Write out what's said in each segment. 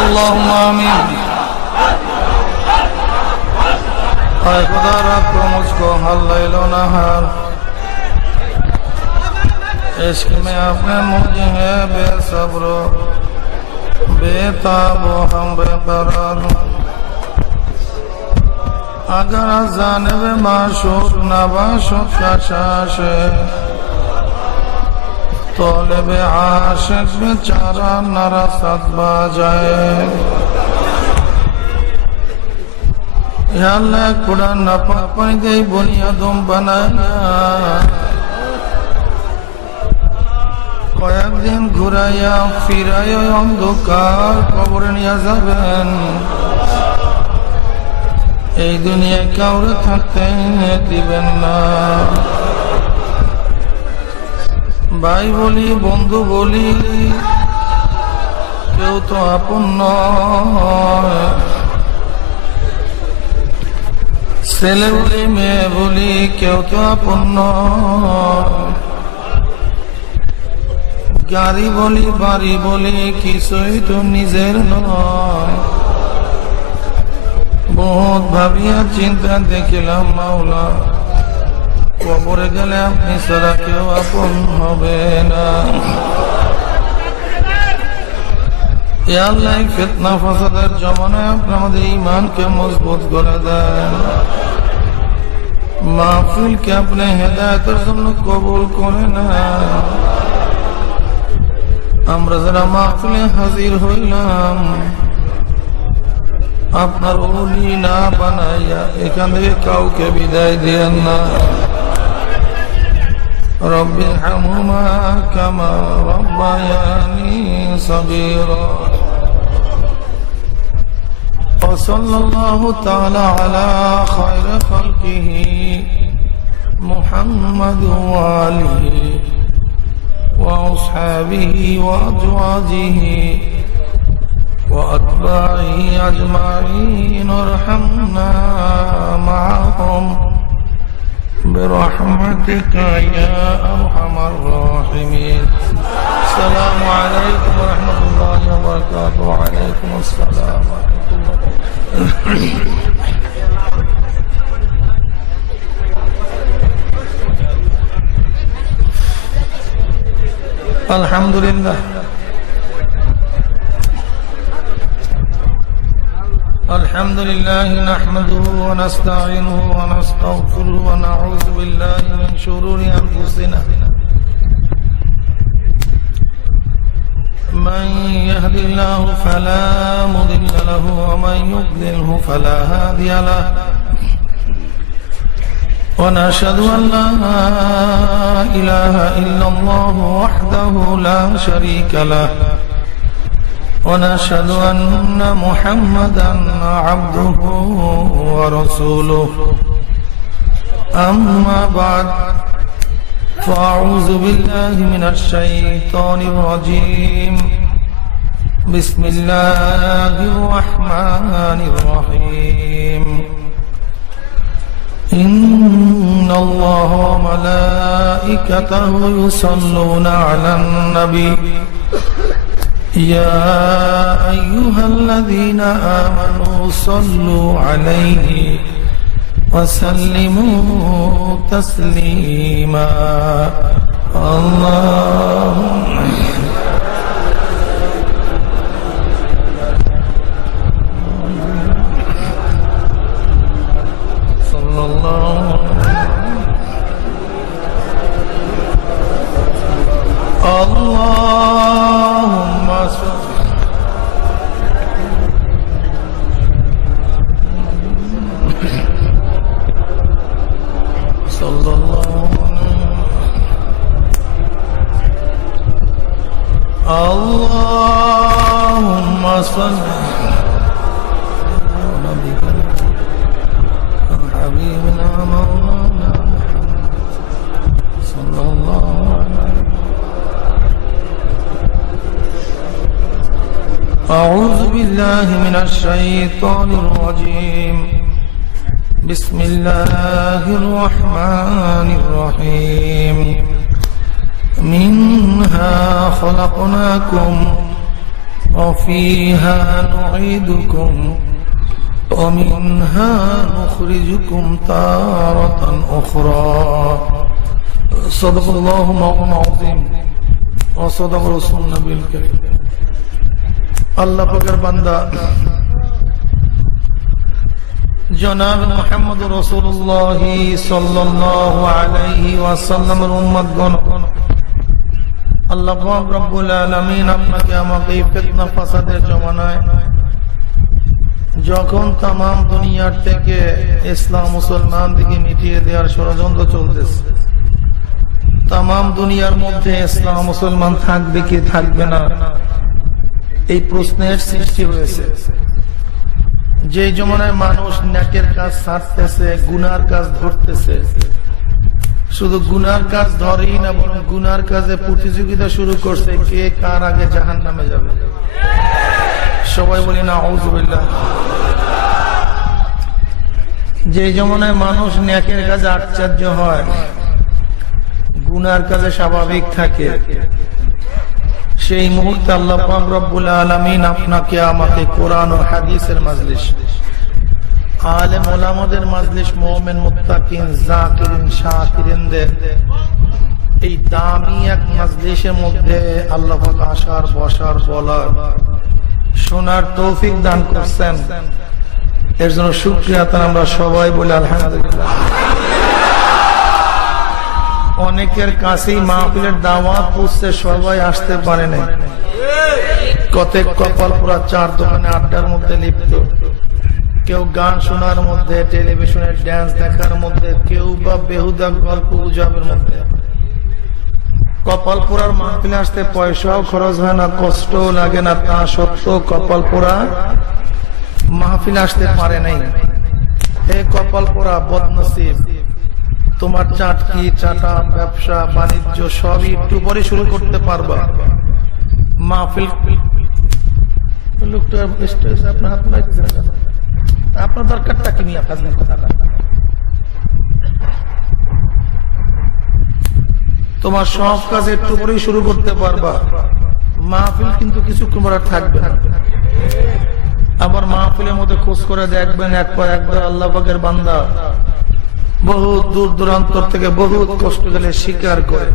اللهم آمین. اے خدا رب کو مجھ کو ہر لیل و نہار عشق میں اپنے مجھے ہے بے صبر و بے تاب و ہم بے قرار. اگر از جانب معشوق نباشد کشش طالب عاشق بیچارہ نرسد باجائے. یا اللہ کڑا نپا پانی دی بنیادم بنایا কয়েক দিন ঘুরাইয়া ফিরাইয়া অন্ধকার কবরে নিয়ে যাবেন. এই দুনিয়ায় কাউরে থাকতে দিবেন না. ভাই বলি বন্ধু বলি কেউ তো আপন নয়. ছেলে বলি মেয়ে বলি কেউ তো আপন নয়. গাড়ি বলি বাড়ি বলি কিছুই তো নিজের নয়. বহুত ভাবিয়া চিন্তা দেখিলাম মাওলা কবরে গেলে আপনি ছাড়া কেউ আপন হবে না. ইয়া আল্লাহ ফিতনা ফাসাদের জমানায় আপনি আমাদের ঈমানকে মজবুত করে দেন. মাহফিলকে আপনি হেদায়েতের জন্য কবুল করে নেন. আমরা যারা মাহফিলে হাজির হইলাম আপনার ওলি না বানাইয়া এখান থেকে কাউকে বিদায় দিয়েন না. رب ارحمهما كما ربياني صغيرا. وصلى الله تعالى على خير خلقه محمد وآله وأصحابه وأزواجه وأتباعه أجمعين وارحمنا معهم برحمتك يا أرحم الراحمين. السلام عليكم ورحمة الله وبركاته. وعليكم السلام ورحمة الله. الحمد لله الحمد لله نحمده ونستعينه ونستغفره ونعوذ بالله من شرور أنفسنا. من يهد الله فلا مضل له ومن يضلله فلا هادي له. ونشهد أن لا إله إلا الله وحده لا شريك له. ونشهد أن محمدا عبده ورسوله. أما بعد فأعوذ بالله من الشيطان الرجيم. بسم الله الرحمن الرحيم. إن الله وملائكته يصلون على النبي يا أيها الذين آمنوا صلوا عليه وسلموا تسليما. اللهم صلى الله اللهم صلى الله اللهم صل حبيبنا مولانا صلى الله عليه. أعوذ بالله من الشيطان الرجيم. بسم الله الرحمن الرحيم. منها خلقناكم وفيها نعيدكم ومنها نخرجكم تارة أخرى صدق الله مولانا العظيم وصدق رسول النبي الكريم আল্লাহ পাকের বান্দা জনাব মুহাম্মদ রাসূলুল্লাহ সাল্লাল্লাহু আলাইহি ওয়াসাল্লামের উম্মতগণ, আল্লাহ পাক রব্বুল আলামিন আপনাকে আমাকে ফিতনা ফাসাদের জমানায় যখন তাম দুনিয়ার থেকে ইসলাম মুসলমান দিকে মিটিয়ে দেওয়ার ষড়যন্ত্র চলতেছে, তাম দুনিয়ার মধ্যে ইসলাম মুসলমান থাকবে কি থাকবে না এই প্রশ্নের সৃষ্টি হয়েছে। যে জমানায় মানুষ নেকের কাজ ছাড়তেছে, গুনার কাজ ধরতেছে, শুধু গুনার কাজ ধরেই না বরং গুনার কাজে প্রতিযোগিতা শুরু করছে কে কার আগে জাহান্নামে যাবে। সবাই বলি না আউযুবিল্লাহ। যে জমানায় মানুষ নেকের কাজে আশ্চর্য হয়, গুনার কাজে স্বাভাবিক থাকে, সেই মুহূর্তে আল্লাহ পাক রব্বুল আলামিন আপনাকে আমাকে কোরআন ও হাদিসের মাজলিস, আলেম ওলামাদের মাজলিস, মুমিন মুত্তাকিন যাকিরিন শাকিরিনদের এই দামি এক মাজলিসের মধ্যে আল্লাহ পাক আসার, বসার, বলার, শোনার তৌফিক দান করছেন। এর জন্য শুকরিয়া তার আমরা সবাই বলি আলহামদুলিল্লাহ। অনেকের কাছেই মাহফিলের দাওয়াত পৌঁছতে সবাই আসতে পারে না। কতক কপাল পুরা চার দোকানে আড্ডার মধ্যে লিপ্ত, কেউ গান শোনার মধ্যে, টেলিভিশনের ড্যান্স দেখার মধ্যে, কেউ বা বেহুদা গল্প গুজবের মধ্যে। কপাল পোড়ার মাহফিলে আসতে পয়সাও খরচ হয় না, কষ্টও লাগে না, তা সত্ত্বেও কপাল পোড়া মাহফিলে আসতে পারে নাই। হে কপাল পোড়া বদনসিব, তোমার চাটকি চাটা ব্যবসা বাণিজ্য সবই একটু পরে শুরু করতে পারবা। মাহফিল লোকটা আপনার হাত লাগছে, আপনার দরকারটা কি নিয়ে আপনার কথা, তোমার সব কাজ একটু পরেই শুরু করতে পারবা। মাহফিল কিন্তু কিছুক্ষণ পর থাকবে না। আবার মাহফিলের মধ্যে খোঁজ করে দেখবেন একবার একবার আল্লাহ পাকের বান্দা বহু দূর দূরান্তর থেকে বহু কষ্ট গেলে স্বীকার করে,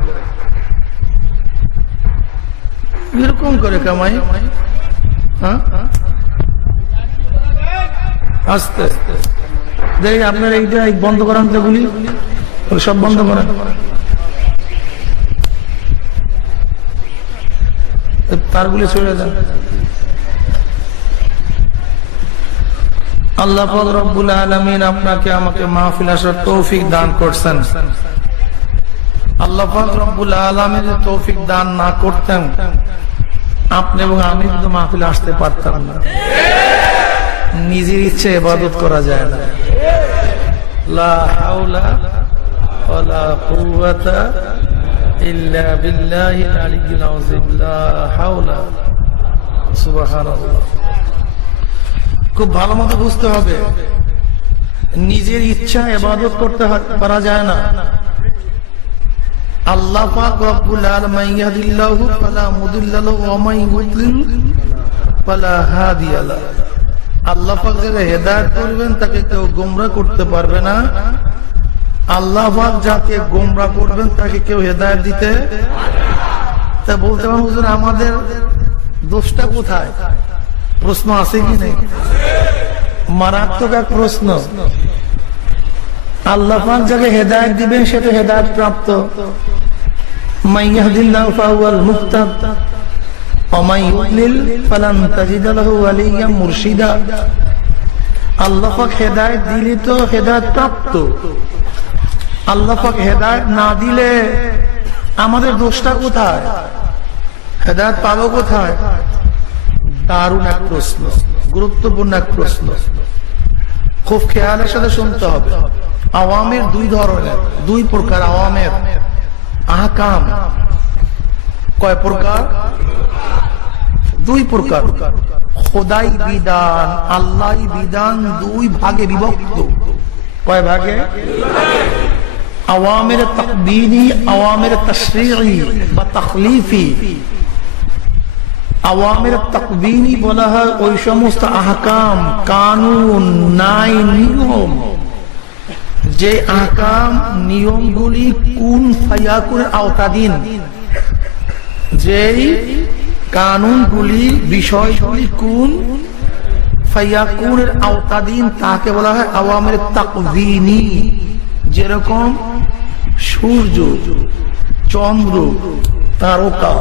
এরকম করে কামাই। হ্যাঁ, আস্তে দেখি আপনার এইটা বন্ধ করান, গুলি সব বন্ধ করেন, তারগুলি চলে যান। আল্লাহ পাক রব্বুল আলামিন আপনাকে আমাকে মাহফিল আসার তৌফিক দান করছেন। আল্লাহ পাক রব্বুল আলামিন তৌফিক দান না করতেন, আপনি এবং আমি কিন্তু মাহফিলে আসতে পারতাম না। নিজের ইচ্ছে ইবাদত করা যায় না। লা হাওলা ওয়ালা কুওয়াতা ইল্লা বিল্লাহিল আলিয়্যিল আযীম। লা হাওলা, সুবহানাল্লাহ। খুব ভালো মতো বুঝতে হবে, নিজের ইচ্ছা ইবাদত করতে পারা যায় না। আল্লাহ পাক রব্বুল আলামিন মাইয়াদিল্লাহু ফালা মুদিল্লা লাহু ওয়া মান ইউদ্লিল ফালা হাদিয়া লাহু। আল্লাহ পাক যাকে হেদায়েত করবেন তাকে কেউ গোমরাহ করতে পারবে না। আল্লাহ পাক যাকে গোমরাহ করবেন তাকে কেউ হেদায়েত দিতে তা বলতে পারেন হুজুর আমাদের দোষটা কোথায়? প্রশ্ন আছে কি নেই? মারাত্মক এক প্রশ্ন। আল্লাহ পাক যাকে হেদায়েত দিবেন সে তো হেদায়েত প্রাপ্ত। মাইয়াহদিল্লাহু ফাহুয়াল মুহতাদ ওয়া মান ইউদ্লিল ফালান তাজিদা লাহু ওয়ালিয়্যাম মুরশিদা। আল্লাহ পাক হেদায়েত দিলে তো হেদায়েত প্রাপ্ত, আল্লাহ পাক হেদায়েত না দিলে আমাদের দোষটা কোথায়? হেদায়েত পাবো কোথায়? দারুণ এক প্রশ্ন, গুরুত্বপূর্ণ এক প্রশ্ন, খুব খেয়ালের সাথে শুনতে হবে। আওয়ামের দুই ধরনের, দুই প্রকার আওয়ামের আহকাম। কয় প্রকার? দুই প্রকার। খোদাই বিধান, আল্লাহই বিধান দুই ভাগে বিভক্ত। কয় ভাগে? আওয়ামের তাকদীরি, আওয়ামের তাশরীঈ বা তাখলিফি। আওয়ামের তাকবীনি বলা হয় ওই সমস্ত আহকাম, কানুন, আইন, নিয়ম, যে আহকাম নিয়মগুলি কুন ফায়াকুনের আওতাধীন, যেই কানুনগুলি বিষয়গুলি কুন ফায়াকুনের আওতাধীন, তাকে বলা হয় আওয়ামের তাকবীনি। যেরকম সূর্য, চন্দ্র, তারকা,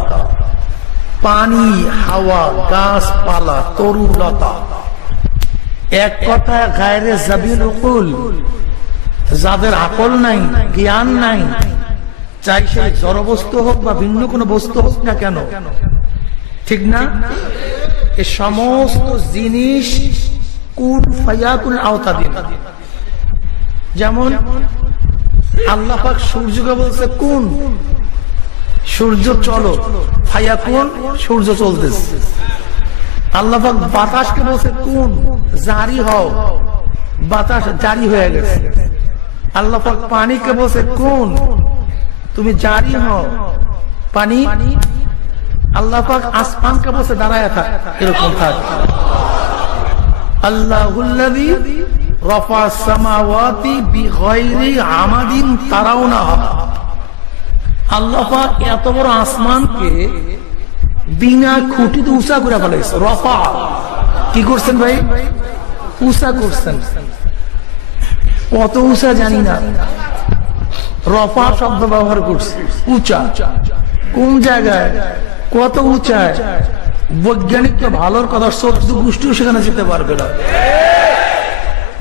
পানি, হাওয়া, গাছপালা, তরুলতা, এক কথায় গায়রে জাবিল উকুল, যাদের আকল নাই, জ্ঞান নাই, চাই সে জড়বস্তু হোক বা ভিন্ন কোনো বস্তু হোক না কেন, ঠিক না, এ সমস্ত জিনিস কুন ফায়াকুনের আওতাধীন। যেমন আল্লাহ পাক সূর্যকে বলছে কুন, সূর্য চলো, ফায়াকুন, সূর্য চলতেছে। আল্লাহ পাক বাতাসকে বলছে কুন, জারি হও, বাতাস জারি হয়ে গেছে। আল্লাহ পাক পানিকে বলছে কুন, তুমি জারি হও, পানি। আল্লাহ পাক আসমানকে বলছে দাঁড়ায় থাক, এরকম থাক। আল্লাহুল্লাযী রাফা'আস সামাওয়াতি বিগাইরি আমাদিন তারাউনাহা। আল্লাহ পাক এত বড় আসমানকে বিনা খুঁটিতে উঁচা করে ফেলেছে। রফা কি করছেন ভাই? উঁচা করছেন। কত উঁচা জানি না, রফা শব্দ ব্যবহার করছে, উঁচা। কোন জায়গায়, কত উঁচায়? বৈজ্ঞানিক তো ভালোর কথা, চোদ্দ গোষ্ঠীও সেখানে যেতে পারবে না।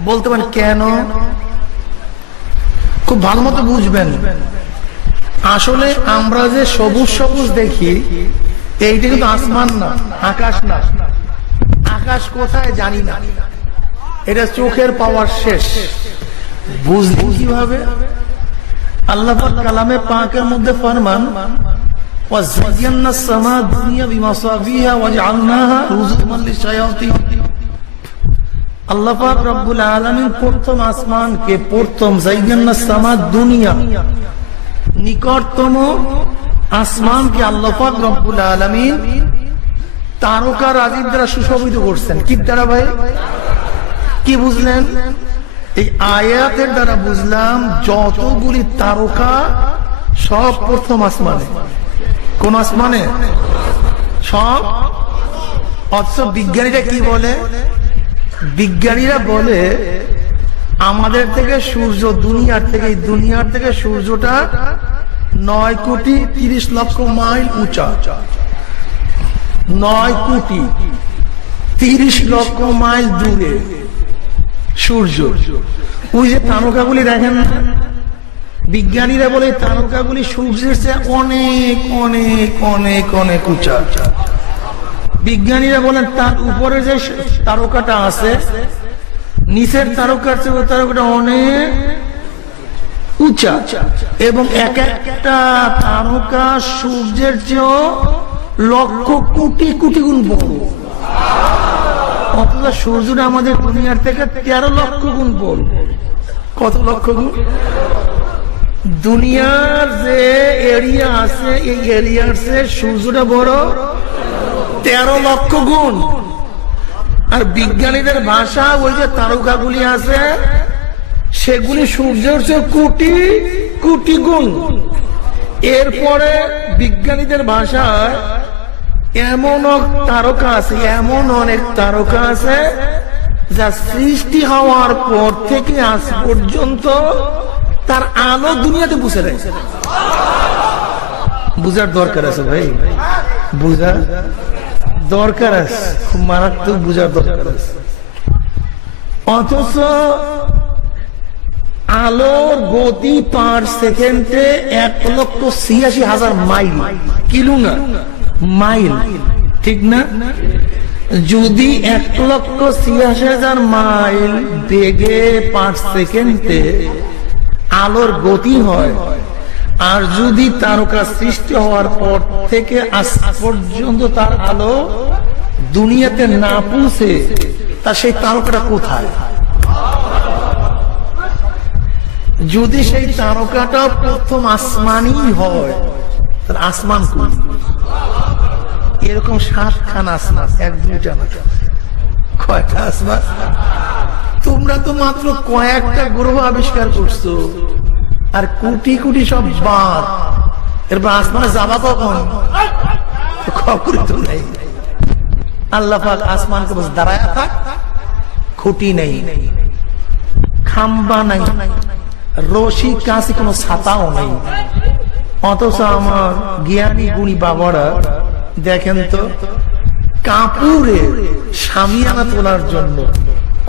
বলতে পারেন কেন? খুব ভালো মতো বুঝবেন। আসলে আমরা যে সবুজ সবুজ দেখি, এইটা কিন্তু আসমান না, আকাশ না। আকাশ কোথায় জানি না, এটা চোখের পাওয়ার শেষ। বুঝলেন কিভাবে? আল্লাহ পাক কালামে পাকের মধ্যে ফরমান, ওয়াযায়্যানাস সামা দুনিয়া বিমাসাবিহা ওয়াজআলনাহা রুজুমান লিশায়াতিন। আল্লাহ পাক রব্বুল আলামিন প্রথম আসমানকে, প্রথম যায়্যানাস সামা দুনিয়া, নিকটতম আসমানকে আল্লাহ পাক রব্বুল আলামিন তারকা রাজির দ্বারা সুশোভিত করছেন। কি দ্বারা ভাই? কি বুঝলেন? এই আয়াতের দ্বারা বুঝলাম যতগুলি তারকা সব প্রথম আসমানে। কোন আসমানে? সব। অথচ বিজ্ঞানীরা কি বলে? বিজ্ঞানীরা বলে আমাদের থেকে সূর্য, দুনিয়ার থেকে, দুনিয়ার থেকে সূর্যটা 9 কোটি 30 লক্ষ মাইল উঁচা। 9 কোটি 30 লক্ষ মাইল দূরে সূর্য। ওই যে তারকাগুলি দেখেন, বিজ্ঞানীরা বলে তারকাগুলি সূর্যের চেয়ে অনেক অনেক অনেক অনেক উঁচা। বিজ্ঞানীরা বলেন তার উপরে যে তারকাটা আছে, নিচের তারকার চেয়ে তারকাটা অনেক উঁচা, এবং এক একটা তারকা সূর্যের চেয়েও লক্ষ কোটি কোটি গুণ বড়। অথচ সূর্যটা আমাদের দুনিয়ার থেকে 13 লক্ষ গুণ বড়। কত লক্ষ গুণ? দুনিয়ার যে এরিয়া আছে, এই এরিয়ার চেয়ে সূর্যটা বড় 13 লক্ষ গুণ। আর বিজ্ঞানীদের ভাষা, ওই যে তারকাগুলি আছে সেগুলি সূর্যের চেয়ে কোটি কোটি গুণ। এরপরে বিজ্ঞানীদের ভাষায় এমন তারকা আছে, এমন অনেক তারকা আছে যা সৃষ্টি হওয়ার পর থেকে আজ পর্যন্ত তার আলো দুনিয়াতে পৌঁছে দেয়। বুঝার দরকার আছে ভাই, বুঝার দরকার আছে, খুব মারাত্মক বুঝার দরকার আছে। অথচ আলোর গতি পার সেকেন্ডে 1,86,000 মাইল, কিলো না মাইল, ঠিক না? যদি 1,86,000 মাইল বেগে পার সেকেন্ডে আলোর গতি হয়, আর যদি তারকা সৃষ্টি হওয়ার পর থেকে আজ পর্যন্ত তার আলো দুনিয়াতে না পৌঁছে, তা সেই তারকাটা কোথায়? যদি সেই তারকাটা প্রথম আসমানই হয়, তাহলে আসমান কোন? এরকম 7 খান আসমান, 1-2টা না, কয়টা আসমান? তোমরা তো মাত্র কয়েকটা গ্রহ আবিষ্কার করছো, আর কোটি কোটি সব বাদ। এরপর আসমানে যাবা কখন? খবরই তো নেই। আল্লাহ পাক আসমানকে বলছে দাঁড়ায় থাক, খুঁটি নেই, খাম্বা নাই, রশি কাছে কোনো ছাতাও নেই। অথচ আমার জ্ঞানী গুণী বাবারা দেখেন তো, কাপুরে শামিয়ানা তোলার জন্য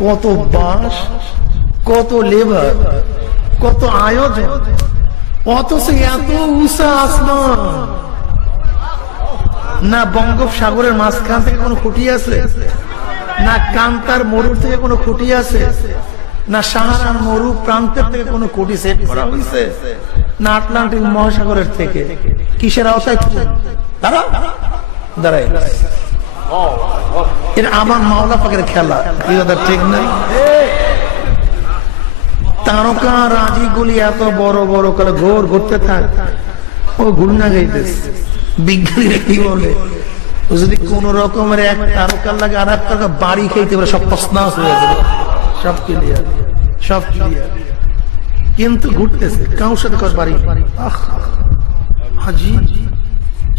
কত বাঁশ, কত লেবার, কত আয়োজন, অথচ এত উঁচা আসমান। না বঙ্গোপসাগরের মাঝখান থেকে কোনো খুঁটি আছে, না কান্তার মরুর থেকে কোনো খুঁটি আছে, না সাহারার মরু প্রান্তের থেকে কোনো খুঁটি সেট করা হয়েছে, না আটলান্টিক মহাসাগরের থেকে। কিসের আওতায়? দাঁড়ায়, এটা আমার মাওলা পাকের খেলা, কি কথা ঠিক না? তারকা রাজি গুলি এত বড় বড় করে ঘোর ঘুরতে থাক, ও ঘুরনা গাইতেছে। বিজ্ঞানীরা কি বলে, যদি কোন রকমের এক তারকার লাগে আর এক তারকা বাড়ি খেতে পারে, সব তছনছ হয়ে যাবে, সব ক্লিয়ার, সব ক্লিয়ার। কিন্তু ঘুরতেছে কারোর সাথে কার বাড়ি, হাজি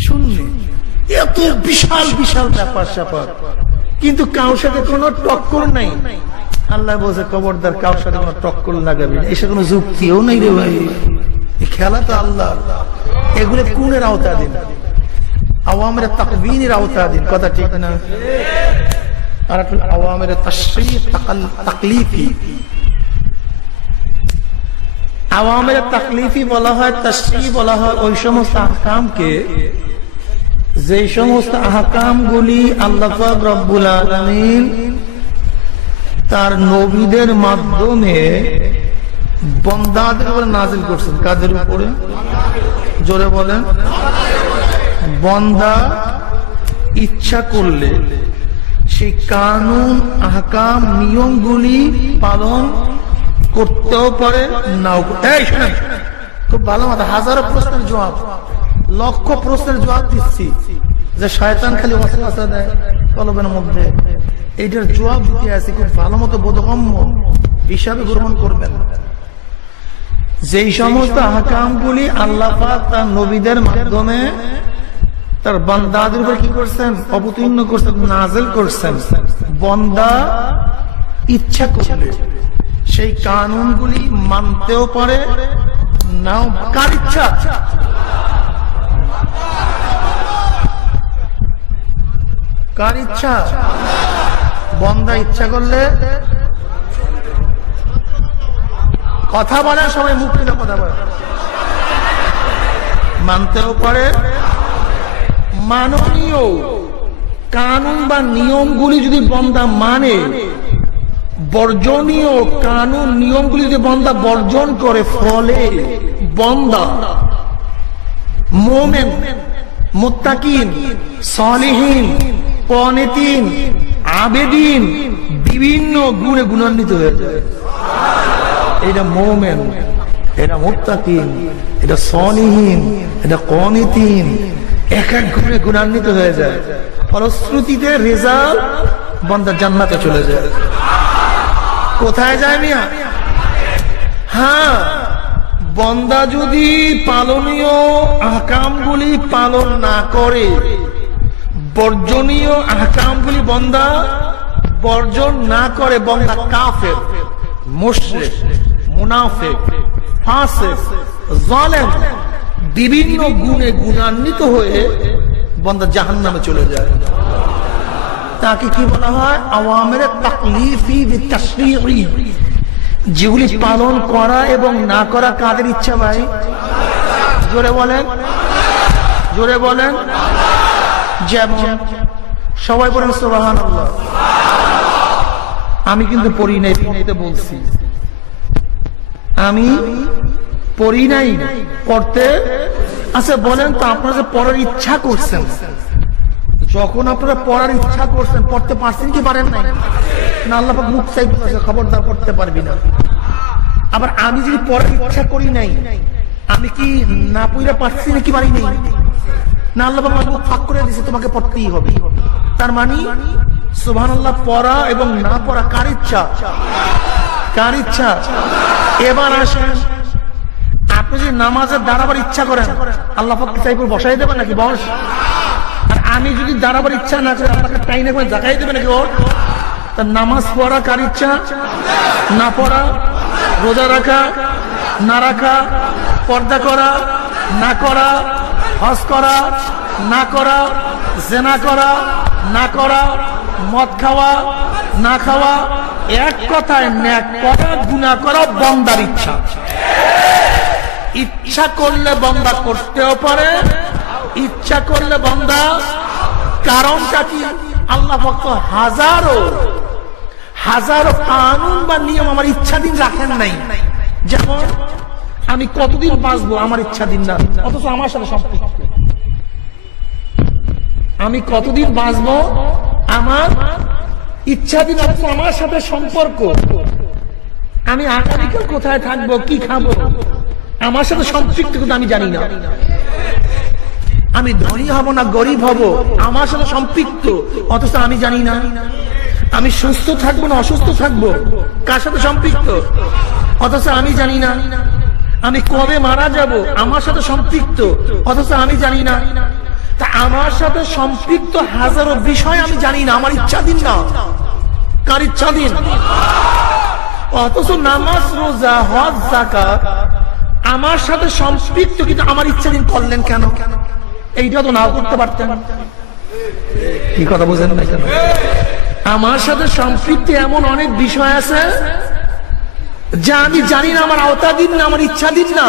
শুনলি এত বিশাল বিশাল ব্যাপার স্যাপার, কিন্তু কারোর সাথে কোনো টক্কর নাই। আল্লাহ বলছে খবরদার কারোর সাথে কোনো টক্কর লাগাবি না, এসে কোনো যুক্তিও নেই রে ভাই, খেলা তো আল্লাহ। এগুলো কোনের আওতাধীন? আওয়ামের তাকবীনের আওতাধীন, কথা ঠিক না? আর আওয়ামের তাশরীফ তাকলিফি। আওয়ামের তাকলিফি বলা হয়, তাশরীফ বলা হয় ওই সমস্ত আহকামকে, যে সমস্ত আহকামগুলি আল্লাহ পাক রব্বুল আলামিন তার নবীদের মাধ্যমে বান্দাদের উপরে নাযিল করছেন। কাদের উপরে? জোরে বলেন। বান্দা ইচ্ছা করলে সেই কানুন আহকাম নিয়মগুলি পালন করতেও পারে, নাও। এই শুনেন, খুব ভালো মতো হাজারো প্রশ্নের জবাব, লক্ষ প্রশ্নের জবাব দিচ্ছি, যে শয়তান খালি ওয়াসওয়াসা দেয় কলবের মধ্যে, এইটার জবাব দিতে আছে, খুব ভালো মতো বোধগম্য হিসাবে গ্রহণ করবেন। যেই সমস্ত আহকামগুলি আল্লাহ পাক তার নবীদের মাধ্যমে তার বান্দাদের উপর কি করছেন? অবতীর্ণ করছেন, নাযিল করছেন। বান্দা ইচ্ছা করলে সেই কানুনগুলি মানতেও পারে, নাও। কার ইচ্ছা? কার ইচ্ছা? বান্দা ইচ্ছা করলে কথা বলার সময় মুখ খুলে কথা বলে, মানতেও পারে। মাননীয় কানুন বা নিয়মগুলি যদি বান্দা মানে, বর্জনীয় কানুন নিয়মগুলি যদি বান্দা বর্জন করে, ফলে বান্দা মুমিন, মুত্তাকিন, সালিহিন, কানিতিন, আবেদিন, বিভিন্ন গুণে গুণান্বিত হয়ে যায়। এটা মুমিন, এটা মুত্তাকিন, এটা সালিহিন, এটা কানিতিন, এক এক গুণে গুণান্বিত হয়ে যায়। ফলশ্রুতিতে রেজাল্ট বান্দা জান্নাতে চলে যায়। কোথায় যায় মিয়া? হ্যাঁ, বান্দা যদি পালনীয় আহকামগুলি পালন না করে, বর্জনীয় আহকামগুলি বান্দা বর্জন না করে, বান্দা কাফের, মুশরিক, মুনাফিক, ফাসিক, জালেম, বিভিন্ন গুণে গুণান্বিত হয়ে বান্দা জাহান্নামে চলে যায়। তাকে কি বলা হয়? আওয়ামির তাকলিফি বিতাশরীঈ। যেগুলি পালন করা এবং না করা কাদের ইচ্ছা ভাই? জোরে বলেন, জোরে বলেন। যেমন সবাই বলেন সুবহানাল্লাহ। আমি কিন্তু পড়ি নাই, বলছি আমি পড়ি নাই, পড়তে। আচ্ছা বলেন তো, আপনারা যে পড়ার ইচ্ছা করছেন, যখন আপনারা পড়ার ইচ্ছা করছেন, পড়তে পারছেন কি পারেন নাই? না আল্লাহ পাক মুখ চাই বলেছে খবরদার পড়তে পারবি না। আবার আমি যদি পড়ার ইচ্ছা করি নাই, আমি কি না পড়ে পারছি নাকি পারি নাই? না, আল্লাহ পাক মুখ ফাঁক করে দিয়েছে, তোমাকে পড়তেই হবে। তার মানে সুবহানাল্লাহ পড়া এবং না পড়া কার ইচ্ছা? কার ইচ্ছা? এবার আসেন, আপনি যদি নামাজের দাঁড়াবার ইচ্ছা করেন, আল্লাহ পাক চাইপুর বসাই দেবেন নাকি বস? আর আমি যদি দাঁড়াবার ইচ্ছা না করি, আপনাকে টাইনে করে জাগাই দেবে নাকি ওর? তা নামাজ পড়া কার ইচ্ছা? না পড়া, রোজা রাখা না রাখা, পর্দা করা না করা, হজ করা না করা, জেনা করা না করা, মদ খাওয়া না খাওয়া, এক কথায় নেক করা গুনাহ করা বান্দার ইচ্ছা। ইচ্ছা করলে বান্দা করতেও পারে, ইচ্ছা করলে বান্দা, কারণটা কি? আল্লাহ ভক্ত হাজারো হাজারো কানুন বা নিয়ম আমার ইচ্ছাধীন রাখেন নাই। যেমন আমি কতদিন বাঁচবো আমার ইচ্ছাধীন না, অথচ আমার সাথে সম্পৃক্ত। আমি কতদিন বাঁচবো আমার ইচ্ছাধীন, অথচ আমার সাথে সম্পর্ক। আমি আগামীকাল কোথায় থাকবো, কি খাবো, আমার সাথে সম্পৃক্ত, কিন্তু আমি জানি না। আমি ধনী হব না গরিব হব, আমার সাথে সম্পৃক্ত, অথচ আমি জানি না। আমি সুস্থ থাকবো না অসুস্থ থাকবো, কার সাথে সম্পৃক্ত, অথচ আমি জানি না। আমি কবে মারা যাব, আমার সাথে সম্পৃক্ত, অথচ আমি জানি না। তা আমার সাথে সম্পৃক্ত হাজারো বিষয় আমি জানি না, আমার ইচ্ছাধীন না। কার ইচ্ছাধীন? অথচ নামাজ, রোজা, হজ, যাকাত আমার সাথে সম্পৃক্ত, কিন্তু আমার ইচ্ছাধীন করলেন কেন? এইটা তো নাও করতে পারতেন। কি কথা বুঝেন না কেন? আমার সাথে সম্পৃক্ত এমন অনেক বিষয় আছে যা আমি জানি না, আমার আওতাধীন না, আমার ইচ্ছাধীন না।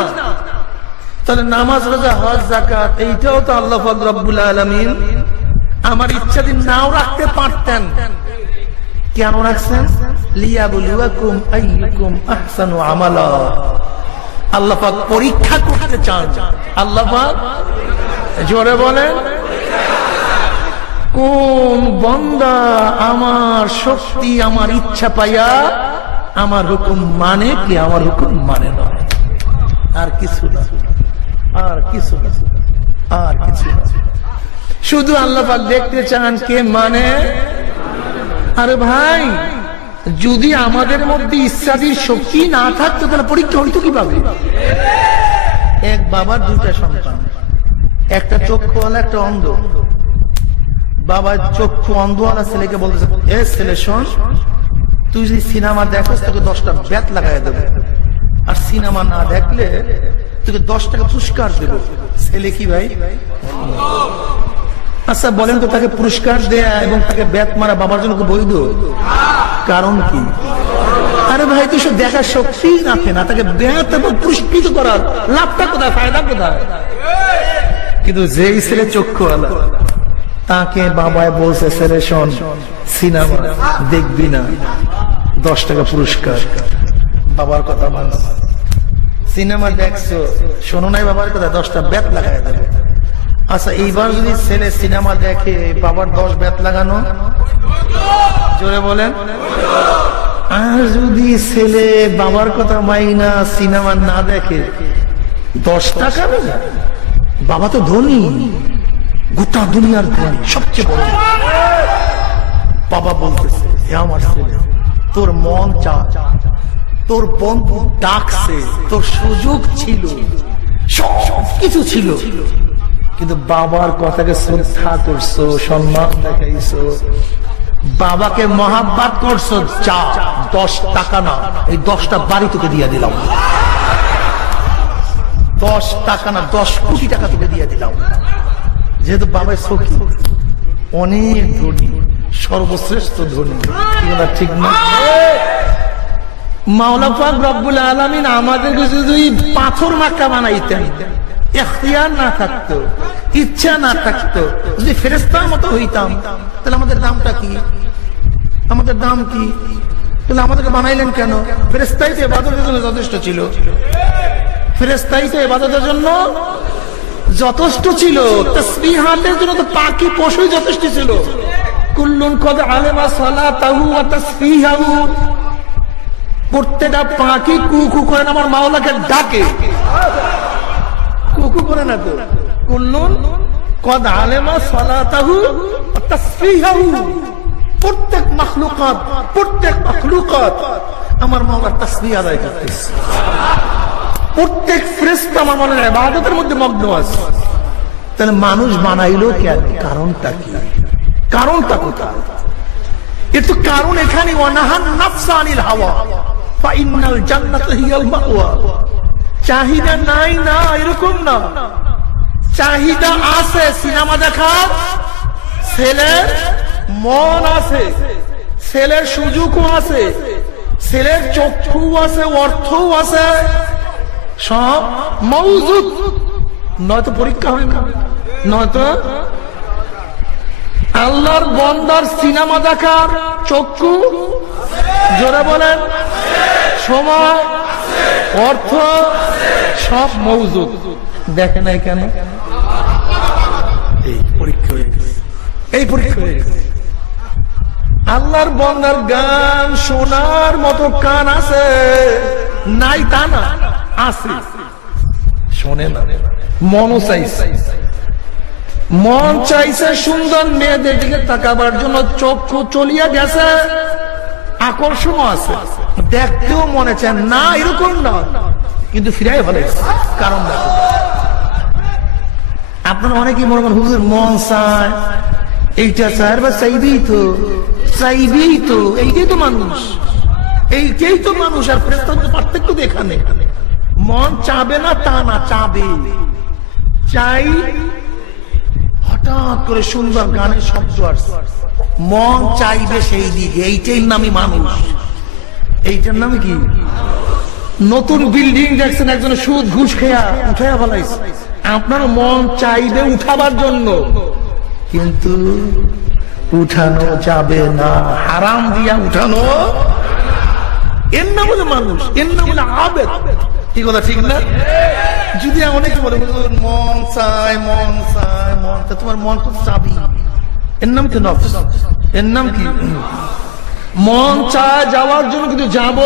তাহলে নামাজ, রোজা, হজ, যাকাত এইটাও তো আল্লাহ পাক রব্বুল আলামিন আমার ইচ্ছাধীন নাও রাখতে পারতেন। কেন রাখছেন? লিয়াবলুয়াকুম আইয়ুকুম আহসানু আমালা। আল্লাহ পাক পরীক্ষা করতে চান। আল্লাহ পাক, জোরে বলেন, কোন বান্দা আমার শক্তি, আমার ইচ্ছা পাইয়া আমার হুকুম মানে, কি আমার হুকুম মানে না। আর কিছু না, আর কিছু না, আর কিছু না। শুধু আল্লাহ পাক দেখতে চান কে মানে। আরে ভাই, যদি আমাদের মধ্যে ইচ্ছাদির শক্তি না থাকতো তাহলে পরীক্ষা হইতো কিভাবে? এক বাবার দুইটা সন্তান, একটা চক্ষুওয়ালা একটা অন্ধ। বাবা চক্ষু অন্ধওয়ালা ছেলেকে বলতেছে, এ ছেলে শোন, তুই যদি সিনেমা দেখোস তোকে 10টা বেত লাগাই দেবে, আর সিনেমা না দেখলে তোকে 10 টাকা পুরস্কার দেবে। ছেলে কি ভাই? আচ্ছা বলেন তো, তাকে পুরস্কার দেয়া এবং তাকে বেত মারা বাবার জন্য বৈধ? কারণ কি? আরে ভাই, তুই সব দেখার শক্তি রাখে না, তাকে বেত এবং পুরস্কৃত করার লাভটা কোথায়, ফায়দা কোথায়? কিন্তু যেই ছেলে চক্ষুওয়ালা, তাকে বাবায় বলছে, ছেলে শোন, সিনেমা দেখবি না, 10 টাকা পুরস্কার। বাবার কথা মানস। সিনেমা দেখছো, শোনো নাই বাবার কথা, 10টা বেত লাগাই দেবে। আচ্ছা এইবার যদি ছেলে সিনেমা দেখে, বাবার 10 বেত লাগানো, জোরে বলেন। আর যদি ছেলে বাবার কথা মাইনা সিনেমা না দেখে, 10 টাকা না, বাবা তো ধনী, গোটা দুনিয়ার ধনী, সবচেয়ে বড়। বাবা বলতেছে, আমার ছেলে, তোর মন চা, তোর বন্ধু ডাকছে, তোর সুযোগ ছিল, সব কিছু ছিল, কিন্তু বাবার কথাকে শ্রদ্ধা করছো, সম্মান দেখাইছো, বাবাকে মহাব্বত করছো, চা 10 টাকা না, এই 10টা বাড়ি তোকে দিয়ে দিলাম। 10 টাকা না, 10 কোটি টাকা তোকে দিয়ে দিলাম। যেহেতু বাবার সখী, অনেক ধনী, সর্বশ্রেষ্ঠ ধনী, ঠিক না? মাওলা পাক রব্বুল আলামিন আমাদেরকে যদি পাথর মাক্কা বানাইতেন, ইখতিয়ার না থাকতো, ইচ্ছা না থাকতো, যদি ফেরেশতার মতো হইতাম, তাহলে আমাদের দামটা কি? আমাদের দাম কি? তাহলে আমাদেরকে বানাইলেন কেন? ফেরেশতাই তো ইবাদতের জন্য যথেষ্ট ছিল। ফেরেশতাই তো ইবাদতের জন্য যথেষ্ট ছিল। তাসবিহাতের জন্য তো পাখি পশুই যথেষ্ট ছিল। কুল্লুন কদ আলেমা সালাতাহু ওয়া তাসবিহাহু। প্রত্যেকটা পাখি কুকু করে আমার মাওলাকে ডাকে, কুকু করে না তো। কুল্লুন কদ আলেমা সালাতাহু ওয়া তাসবিহাহু। প্রত্যেক মাখলুকাত আমার মাওলার তাসবিহ আদায় করতেছে। প্রত্যেক ফেরেশতা আমার মাওলার ইবাদতের মধ্যে মগ্ন আছে। তাহলে মানুষ বানাইলো কেন? কারণটা কি? কারণটা কোথায়? এতো কারণ এখানে, ওয়ানাহান নাফসা আনিল হাওয়া ফাইন্নাল জান্নাতা হিয়াল মাওয়া। চাহিদা নাই না, এরকম না। চাহিদা আছে, সিনেমা দেখার ছেলের মন আছে, ছেলের সুযোগও আছে, ছেলের চক্ষু আছে, অর্থও আছে, সব মওজুদ। নয়তো পরীক্ষা হয় না, নয়তো আল্লাহর বান্দার সিনেমা দেখার চক্ষু, জোরে বলেন, সময়, অর্থ সব মওজুদ। দেখে নাই কেন? এই পরীক্ষা হয়ে গেছে, এই পরীক্ষা হয়ে গেছে। আল্লাহর বান্দার গান শোনার মতো কান আছে নাই তা না, আছে, শোনে না। মনও চাইছে, মন চাইছে সুন্দর মেয়েদের দিকে তাকাবার জন্য, চক্ষু চলিয়া গেছে, আকর্ষণ আছে, দেখতেও মনে চায় না, এরকম না, কিন্তু ফিরাই ভালো। কারণ দেখো, আপনারা অনেকেই মনে করেন হুজুর মন চায়, এইটা চায়, বা চাইবেই তো, চাইবেই তো, এইটাই তো মানুষ, এইটাই তো মানুষ। আর ফেরেশতাদের পার্থক্য তো এখানে। মন চাবে না তা না, চাবে, চাই। হঠাৎ করে সুন্দর গানের শব্দ আসছে, মন চাইবে সেই দিকে, এইটাই নামই মানুষ। এইটার নাম কি? নতুন বিল্ডিং দেখছেন, একজন সুদ ঘুষ খেয়া উঠাইয়া ফেলাইছে, আপনার মন চাইবে উঠাবার জন্য, কিন্তু উঠানো যাবে না, হারাম দিয়া উঠানো। এর নাম হলো মানুষ, এর নাম হলো আবেদ। কি কথা ঠিক না? যদি অনেকে বলে মন চায়, মন চায়, মন চায়, তোমার মন তো চাবি, এর নাম তো নফস। এর নাম কি? মন চায় যাওয়ার জন্য কিন্তু যাব,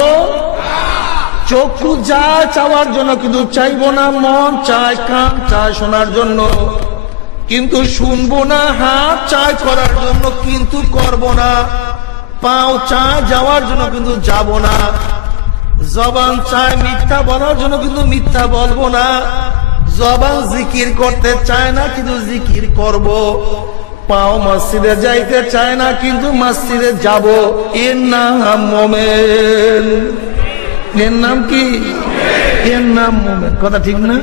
চক্ষু যায় চাওয়ার জন্য কিন্তু চাইবো না, মন চায়, কান চায় শোনার জন্য কিন্তু শুনবো না, হাত চায় করার জন্য কিন্তু করব না, পাও চায় যাওয়ার জন্য কিন্তু যাব না, জবান চায় মিথ্যা বলার জন্য কিন্তু মিথ্যা বলবো না, জবান জিকির করতে চায় না কিন্তু জিকির করব, পাও মসজিদে যাইতে চায় না কিন্তু মসজিদে যাব। এর নাম মোমেন। এর নাম কি? এর নাম মোমেন। কথা ঠিক না?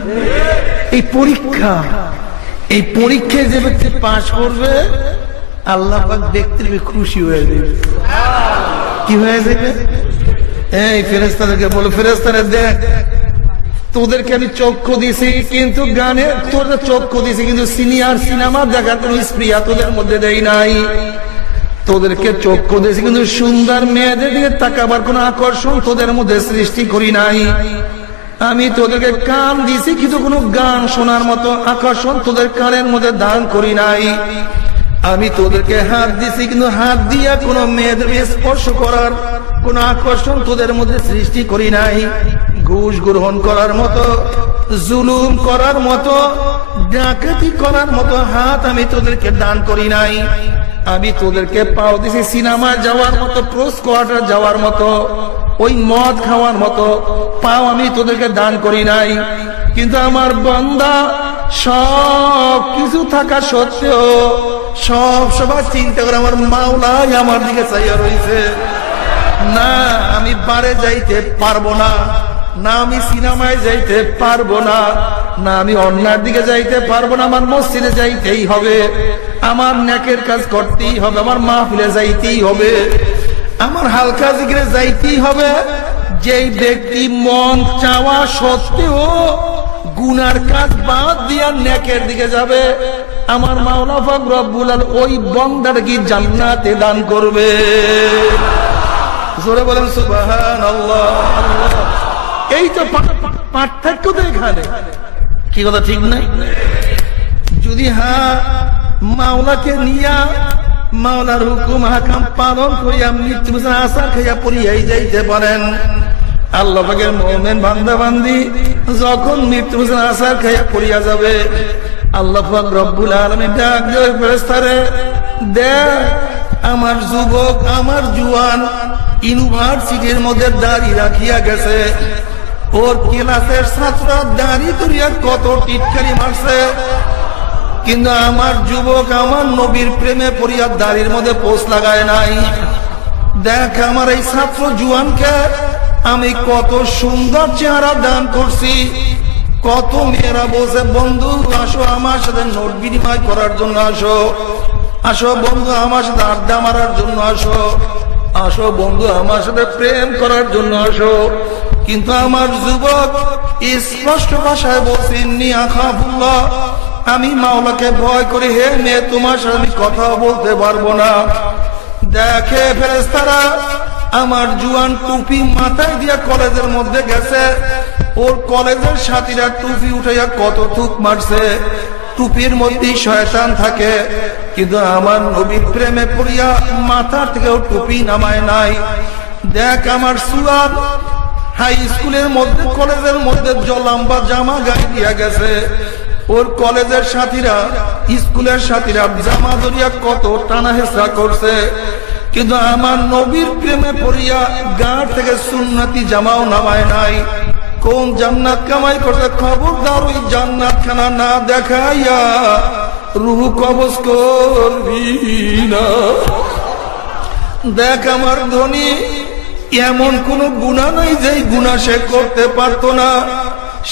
এই পরীক্ষা, এই পরীক্ষায় যে ব্যক্তি পাশ করবে আল্লাহ পাক ব্যক্তির খুশি হয়ে যাবে। কি হয়ে যাবে? এই ফেরেশতাদেরকে বলো, ফেরেশতারা দেখ, তোদেরকে আমি চক্ষু দিছি কিন্তু গানে, তোদের চক্ষু দিছি কিন্তু সিনিয়র সিনেমা দেখার কোন স্পৃহা তোদের মধ্যে দেই নাই, তোদেরকে চক্ষু দিছি কিন্তু সুন্দর মেয়েদের দিকে তাকাবার কোন আকর্ষণ তোদের মধ্যে সৃষ্টি করি নাই, আমি তোদেরকে কান দিছি কিন্তু কোনো গান শোনার মতো আকর্ষণ তোদের কানের মধ্যে দান করি নাই, আমি তোদেরকে হাত দিছি কিন্তু হাত দিয়া কোন মেয়েদের স্পর্শ করার কোন আকর্ষণ তোদের মধ্যে সৃষ্টি করি নাই, ঘুষ গ্রহণ করার মতো, জুলুম করার মতো, ডাকাতি করার মতো হাত আমি তোদেরকে দান করি নাই, আমি তোদেরকে পাও দিছি সিনেমা যাওয়ার মতো, ক্রস কোয়ার্টার যাওয়ার মতো, ওই মদ খাওয়ার মতো পাও আমি তোদেরকে দান করি নাই, কিন্তু আমার বান্দা সব কিছু থাকা সত্ত্বেও সব সময় চিন্তা করে আমার মাওলাই আমার দিকে চাইয়া রয়েছে, না আমি বারে যাইতে পারবো না, না আমি সিনেমায় যাইতে পারবো না, না আমি অন্যার দিকে যাইতে পারবো না, আমার মসজিদে যাইতেই হবে, আমার নেকের কাজ করতেই হবে, আমার মাহফিলে যাইতেই হবে, আমার হালকা জিকিরে যাইতেই হবে। যেই ব্যক্তি মন চাওয়া সত্ত্বেও গুনার কাজ বাদ দিয়া নেকের দিকে যাবে, আমার মাওলা পাক রব্বুল আলামিন ওই বান্দার কি জান্নাতে দান করবে। জোরে বলেন সুবহানাল্লাহ। এই তো পার্থক্য তো এখানে। কি কথা ঠিক নাই? যদি মাওলাকে নিয়া মাওলার হুকুম হাকাম পালন করিয়া মৃত্যু আশা খাইয়া পড়িয়াই যাইতে পারেন, আল্লাহ পাকের মুমিন বান্দা বান্দি যখন মৃত্যু আশা খাইয়া পড়িয়া যাবে, আল্লাহ পাক রব্বুল আলামিন ডাক দিয়ে ফেরেশতারে, দেখ আমার যুবক আমার জুয়ান ইউনিভার্সিটির মধ্যে দাড়ি রাখিয়া গেছে, ওর ক্লাসের ছাত্ররা দাড়ি ধরিয়া কত টিটকারি মারছে, কিন্তু আমার যুবক আমার নবীর প্রেমে পড়িয়া দাড়ির মধ্যে পোষ লাগায় নাই। দেখ আমার এই ছাত্র জুয়ানকে আমি কত সুন্দর চেহারা দান করছি। কত মেয়েরা বলছে, বন্ধু আসো আমার সাথে নোট বিনিময় করার জন্য আসো, আসো বন্ধু আমার সাথে আড্ডা মারার জন্য আসো, আসো বন্ধু আমার সাথে প্রেম করার জন্য আসো। কিন্তু আমার যুবক স্পষ্ট ভাষায় বলছি, নিয়াখাফুল্লাহ, আমি মাওলাকে ভয় করি, হে মেয়ে তোমার সাথে আমি কথা বলতে পারবো না। দেখে ফেরেশতারা আমার জুয়ান টুপি মাথায় দিয়া কলেজের মধ্যে গেছে, ওর কলেজের সাথীরা টুপি উঠাইয়া কত থুক মারছে, টুপির মধ্যে শয়তান থাকে, কিন্তু আমার নবীর প্রেমে পড়িয়া মাথার থেকেও টুপি নামায় নাই। দেখ আমার সুয়াদ হাই স্কুলের মধ্যে কলেজের মধ্যে লম্বা জামা গায়ে দিয়া গেছে, ওর কলেজের সাথীরা স্কুলের সাথীরা জামা ধরিয়া কত টানা হেঁচড়া করছে, কিন্তু আমার নবীর প্রেমে পড়িয়া গাঁট থেকে সুন্নতি জামাও নামায় নাই। কোন জান্নাত কামাই করতে, খবরদার ওই জান্নাত খানা না দেখাইয়া রূহ কবজ করবি না। দেখ আমার ধনী এমন কোন গুনাহ নাই যে গুনাহ সে করতে পারতো না,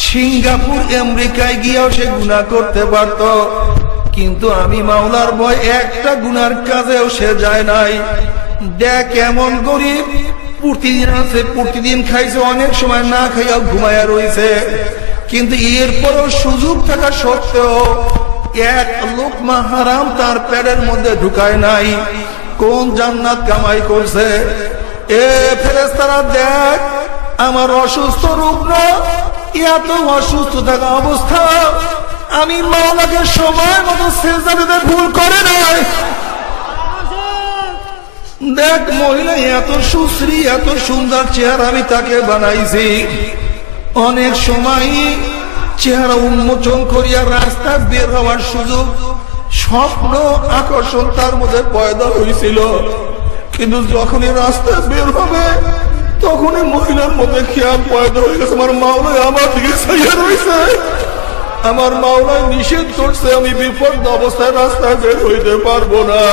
সিঙ্গাপুর আমেরিকায় গিয়েও সে গুনাহ করতে পারত, কিন্তু আমি মাওলার ভয় একটা গুনার কাজেও সে যায় নাই। দেখ এমন গরিব প্রতিদিন আছে, প্রতিদিন খাইছে, অনেক সময় না খাইয়া ঘুমায়া রয়েছে, কিন্তু এরপরও সুযোগ থাকা সত্ত্বেও এক লোকমা হারাম তার পেটের মধ্যে ঢুকায় নাই। কোন জান্নাত কামাই করছে? এ ফেরেশতারা দেখ আমার অসুস্থ রুগ্ন, এত অসুস্থ থাকা অবস্থা আমি মাওলাকে সময় মতো সিজদা দিতে ভুল করে নাই। দেখ মহিলা এত সুশ্রী এত সুন্দর চেহারা আমি তাকে বানাইছি, অনেক সময় চেহারা উন্মোচন করিয়া রাস্তা বের হওয়ার সুযোগ স্বপ্ন আকর্ষণ তার মধ্যে পয়দা হয়েছিল, কিন্তু যখনই রাস্তা বের হবে তখনই মহিলার মধ্যে খেয়াল পয়দা হয়ে গেছে আমার মাওলাই আমার দিকে চাইয়া রয়েছে, আমার মাওলাই নিষেধ করছে, আমি বিপদ অবস্থায় রাস্তায় বের হইতে পারবো না।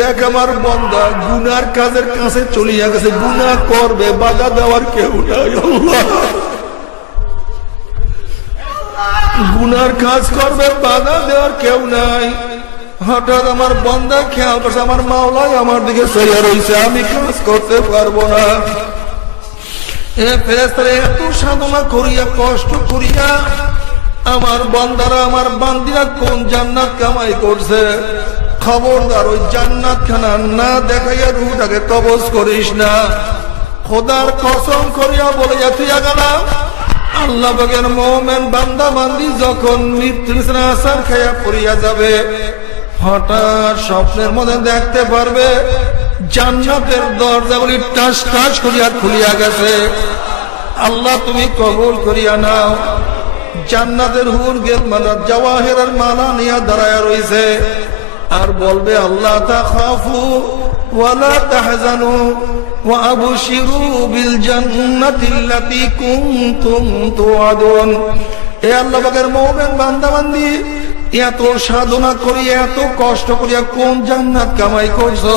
দেখ আমার বান্দা গুনার কাজের কাছে চলিয়া গেছে, গুনাহ করবে বাধা দেওয়ার কেউ নাই। আল্লাহ গুনার কাজ করবে বাধা দেওয়ার কেউ নাই। হঠাৎ আমার বান্দা খেয়াল করছে আমার মাওলাই আমার দিকে চাইয়া রয়েছে, আমি কাজ করতে পারবো না। এ ফেরেশতারা এত সাধনা করিয়া কষ্ট করিয়া আমার বান্দারা আমার বান্দিরা কোন জান্নাত কামাই করছে, খবরদার ওই জান্নাত খানা না দেখাইয়া রূহটাকে কবজ করিস না। খোদার কসম করিয়া বলে তুই গেলাম আল্লাহ পাকের মুমিন বান্দা বান্দি যখন মৃত্যুর আসার খাইয়া পড়িয়া যাবে, হঠাৎ স্বপ্নের মধ্যে দেখতে পারবে জান্নাতের দরজাগুলি টাস টাস করিয়া খুলিয়া গেছে। আল্লাহ তুমি কবুল করিয়া নাও। জান্নাতের হুর গেল মালা জাওয়াহিরের মালা নিয়ে দাঁড়ায়া রয়েছে আর বলবে আল্লাহ তাখাফু ওয়ালা তাহজানু ওয়া আবশিরু বিল জান্নাতিল্লাতী কুনতুম তুআদুন। এ আল্লাহ পাকের মুমিন বান্দা বান্দি এত সাধনা করিয়া এত কষ্ট করিয়া কোন জান্নাত কামাই করছো?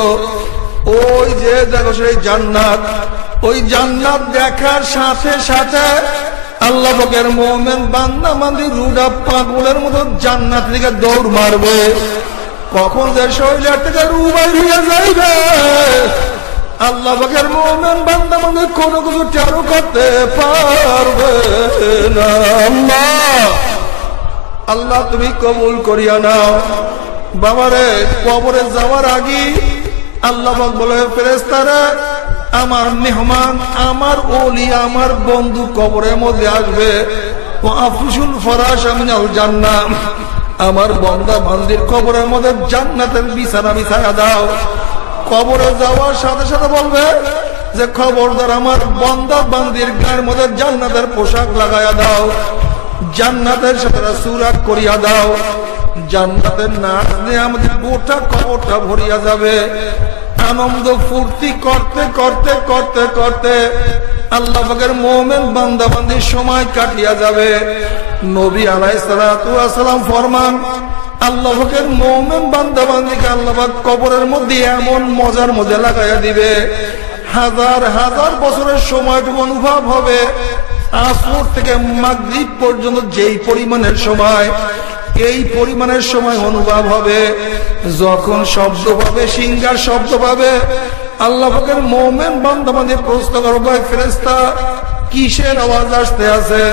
ওই যে দেখো সেই জান্নাত, ওই জান্নাত দেখার সাথে সাথে আল্লাহ পাকের মুমিন বান্দা বান্দি রুডা পাগলের মতো জান্নাত দিকে দৌড় মারবে। কখন যে শরীরের থেকে রূহ বাইর হইয়া যাইবে আল্লাহ পাকের মুমিন বান্দা বান্দি কোনো কিছু টেরও করতে পারবে না। আল্লাহ তুমি কবুল করিয়া নাও। বাবারে কবরে যাওয়ার আগে আল্লাহ পাক বলে ফেরেশতারা আমার মেহমান আমার ওলি আমার বন্ধু কবরের মধ্যে আসবে, ও আফসুল ফরাশ মিনাল জান্নাহ, আমার বান্দা বান্দির কবরের মধ্যে জান্নাতের বিছানা বিছায়া দাও। কবরে যাওয়ার সাথে সাথে বলবে যে খবরদার আমার বান্দা বান্দির গায়ের মধ্যে জান্নাতের পোশাক লাগায়া দাও। জান্নাতের সাথে সুরাগ করিয়া দাও, জান্নাতের নাচ নিয়ে আমাদের গোটা কবরটা ভরিয়া যাবে। আনন্দ ফুর্তি করতে করতে করতে করতে আল্লাহ পাকের মুমিন বান্দা বান্দির সময় কাটিয়া যাবে। নবী আলাইহিস সালাতু ওয়াস সালাম ফরমান, আল্লাহ পাকের মুমিন বান্দা বান্দিকে আল্লাহ পাক কবরের মধ্যে এমন মজার মজা লাগাইয়া দিবে, হাজার হাজার বছরের সময়টুকু অনুভব হবে। আসর থেকে মাগরিব পর্যন্ত যেই পরিমাণের সময়, এই পরিমাণের সময় অনুভব হবে। যখন শব্দ পাবে, সিংহার শব্দ পাবে, আল্লাহ পাকের মুমিন বান্দা বান্দি প্রশ্ন করবে, ফেরেশতা কিসের আওয়াজ আসতে আছে?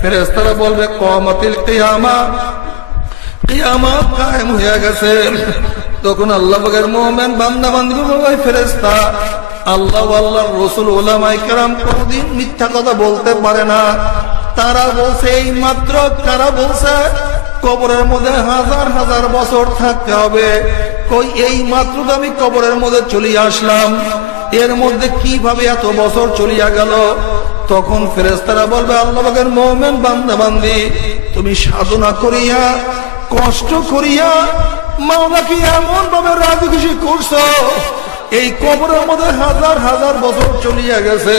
ফেরেশতারা বলবে কিয়ামতিল কিয়ামা, কিয়ামত কায়েম হয়ে গেছে। তখন আল্লাহ পাকের মুমিন বান্দা বান্দি বলবে, ফেরেশতা আল্লাহ আল্লাহর রাসূল উলামায়ে কেরাম কোনদিন মিথ্যা কথা বলতে পারে না। তারা বলছে এই মাত্র, তারা বলছে কবরের মধ্যে হাজার হাজার বছর থাকতে হবে। কই এই মাত্র তো আমি কবরের মধ্যে চলে আসলাম, এর মধ্যে কিভাবে এত বছর চলিয়া গেল? তখন ফেরেশতারা বলবে, আল্লাহ পাকের মুমিন বান্দা বান্দি, তুমি সাধনা করিয়া কষ্ট করিয়া মাওলাকে এমন ভাবে রাজি খুশি করছো, এই কবরের মধ্যে হাজার হাজার বছর চলিয়া গেছে,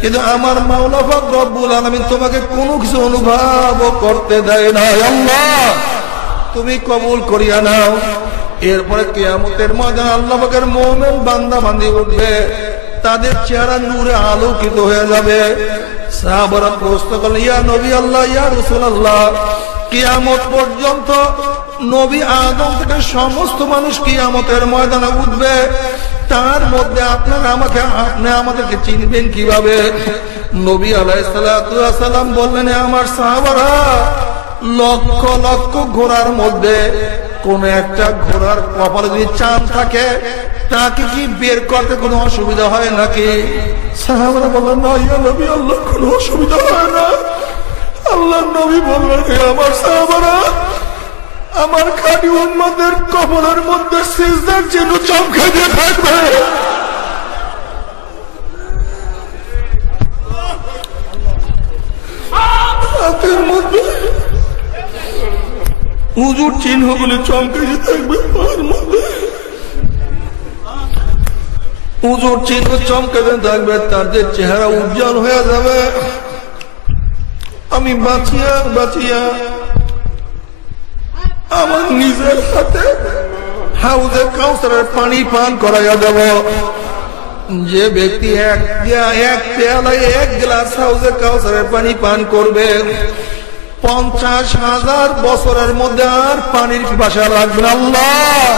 কিন্তু আমার মাওলা পাক রব্বুল আলামিন তোমাকে কোনো কিছু অনুভব করতে দেয় না। আল্লাহ তুমি কবুল করিয়া নাও। এরপরে কিয়ামতের ময়দানে আল্লাহ পাকের মুমিন বান্দা বান্দি উঠবে, তাদের চেহারা নূরে আলোকিত হয়ে যাবে। সাহাবারা প্রশ্ন করলেন, ইয়া নবী আল্লাহ, ইয়া রাসূলুল্লাহ, কিয়ামত পর্যন্ত নবী আদম থেকে সমস্ত মানুষ কিয়ামতের ময়দানে উঠবে, তার মধ্যে আপনি আমাদেরকে চিনবেন কিভাবে? নবী আলাইহিস সালাতু ওয়াস সালাম বললেন, আমার সাহাবারা, লক্ষ লক্ষ ঘোড়ার মধ্যে কোন একটা ঘোড়ার কপালে যদি চাঁদ থাকে, তাকে কি বের করতে কোনো অসুবিধা হয় নাকি? সাহাবারা বললেন, না ইয়া নবী আল্লাহ, কোনো অসুবিধা হয় না। আল্লাহর নবী বললেন, আমার সাহাবারা, আমার খাঁটি উম্মতের কবরের মধ্যে সিজদার চিহ্ন চমকে দিয়ে থাকবে। হাতের মধ্যে উজুর চিহ্নগুলি চমকে দিয়ে থাকবে, পায়ের মধ্যে উজুর চিহ্ন চমকে দিয়ে থাকবে, তাদের চেহারা উজ্জ্বল হয়ে যাবে। আমি বাঁচিয়া বাঁচিয়া আমার নিজের হাতে হাউজে কাউসারের পানি পান করাইয়া দেব। যে ব্যক্তি এক পেয়ালায় এক গ্লাস হাউজে কাউসারের পানি পান করবে, 50,000 বছরের মধ্যে আর পানির পিপাসা লাগবে না। আল্লাহ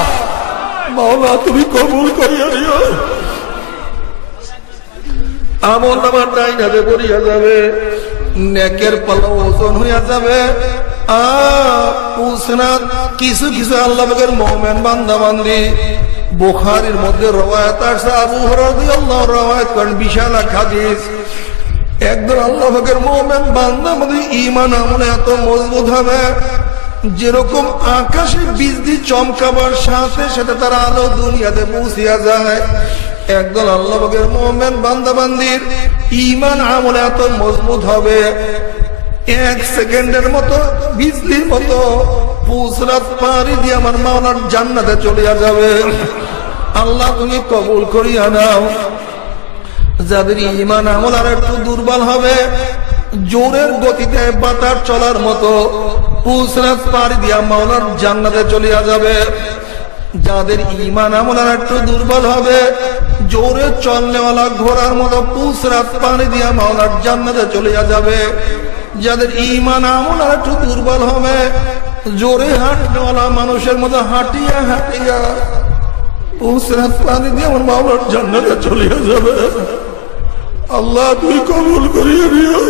মাওলা তুমি কবুল করিয়া দিও। আমল নামার ডাইন হাতে পড়িয়া যাবে, নেকের পাল্লা ওজন হইয়া যাবে। কিছু কিছু আল্লাহ পাকের মুমিন বান্দা বান্দি, বুখারীর মধ্যে রওয়ায়াত আছে, আবু হুরায়রা রাদিয়াল্লাহু আনহু রওয়ায়াত করেন, বিশাল হাদিস। একদম আল্লাহ পাকের মুমিন বান্দা বান্দি ঈমান আমলে এত মজবুত হবে, যেরকম আকাশে বিজলি চমকাবার সাথে সাথে তার আলো দুনিয়াতে পৌঁছিয়া যায়। একদল আল্লাহ পাকের মুমিন বান্দা বান্দির ঈমান আমলে এত মজবুত হবে, 1 সেকেন্ডের মতো বিজলির মতো পুসরাত পারি দিয়ে আমার মাওলার জান্নাতে চলিয়া যাবে। আল্লাহ তুমি কবুল করিয়া নাও। যাদের ঈমান আমল আর একটু দুর্বল হবে, জোরের গতিতে বাতাস চলার মতো পুসরাত পারি দিয়া মাওলার জান্নাতে চলিয়া যাবে। যাদের ঈমান আমল আর একটু দুর্বল হবে, জোরে চলনেওয়ালা ঘোড়ার মতো পুসরাত পানি দিয়া মাওলার জান্নাতে চলিয়া যাবে। যাদের ঈমান আমল আর একটু দুর্বল হবে, জোরে হাঁটনেওয়ালা মানুষের মতো হাঁটিয়া হাঁটিয়া পুসরাত পানি দিয়ে আমার মাওলার জান্নাতে চলিয়া যাবে। আল্লাহ তুই কবুল করিয়া দিও।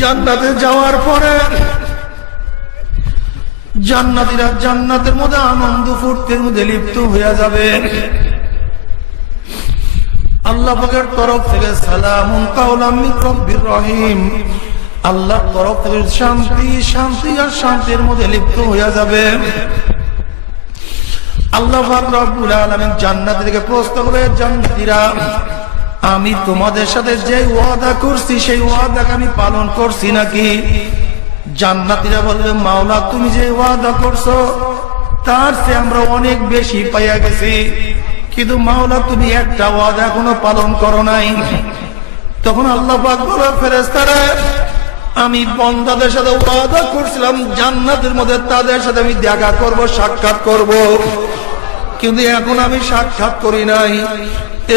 জান্নাতে যাওয়ার পরে জান্নাতীরা জান্নাতের মধ্যে আনন্দ ফুর্তির মধ্যে লিপ্ত হয়ে যাবে। আল্লাহ পাকের তরফ থেকে সালামুন কাওলাম মির রাব্বির রহিম, আল্লাহর তরফ থেকে শান্তি শান্তি আর শান্তির মধ্যে লিপ্ত হয়ে যাবে। আল্লাহ পাক রব্বুল আলামিন জান্নাতীদেরকে প্রশ্ন করে, জান্নাতীরা আমি তোমাদের সাথে যে ওয়াদা করছি সেই ওয়াদাকে আমি পালন করছি নাকি? জান্নাতীরা বলবে, মাওলা তুমি যে ওয়াদা করছো তার চেয়ে আমরা অনেক বেশি পাইয়া গেছি, কিন্তু মাওলা তুমি একটা ওয়াদা এখনো পালন করো নাই। তখন আল্লাহ পাক বলে, ফেরেশতারা আমি বান্দাদের সাথে ওয়াদা করছিলাম জান্নাতের মধ্যে তাদের সাথে আমি দেখা করব, সাক্ষাৎ করব, কিন্তু এখন আমি সাক্ষাৎ করি নাই।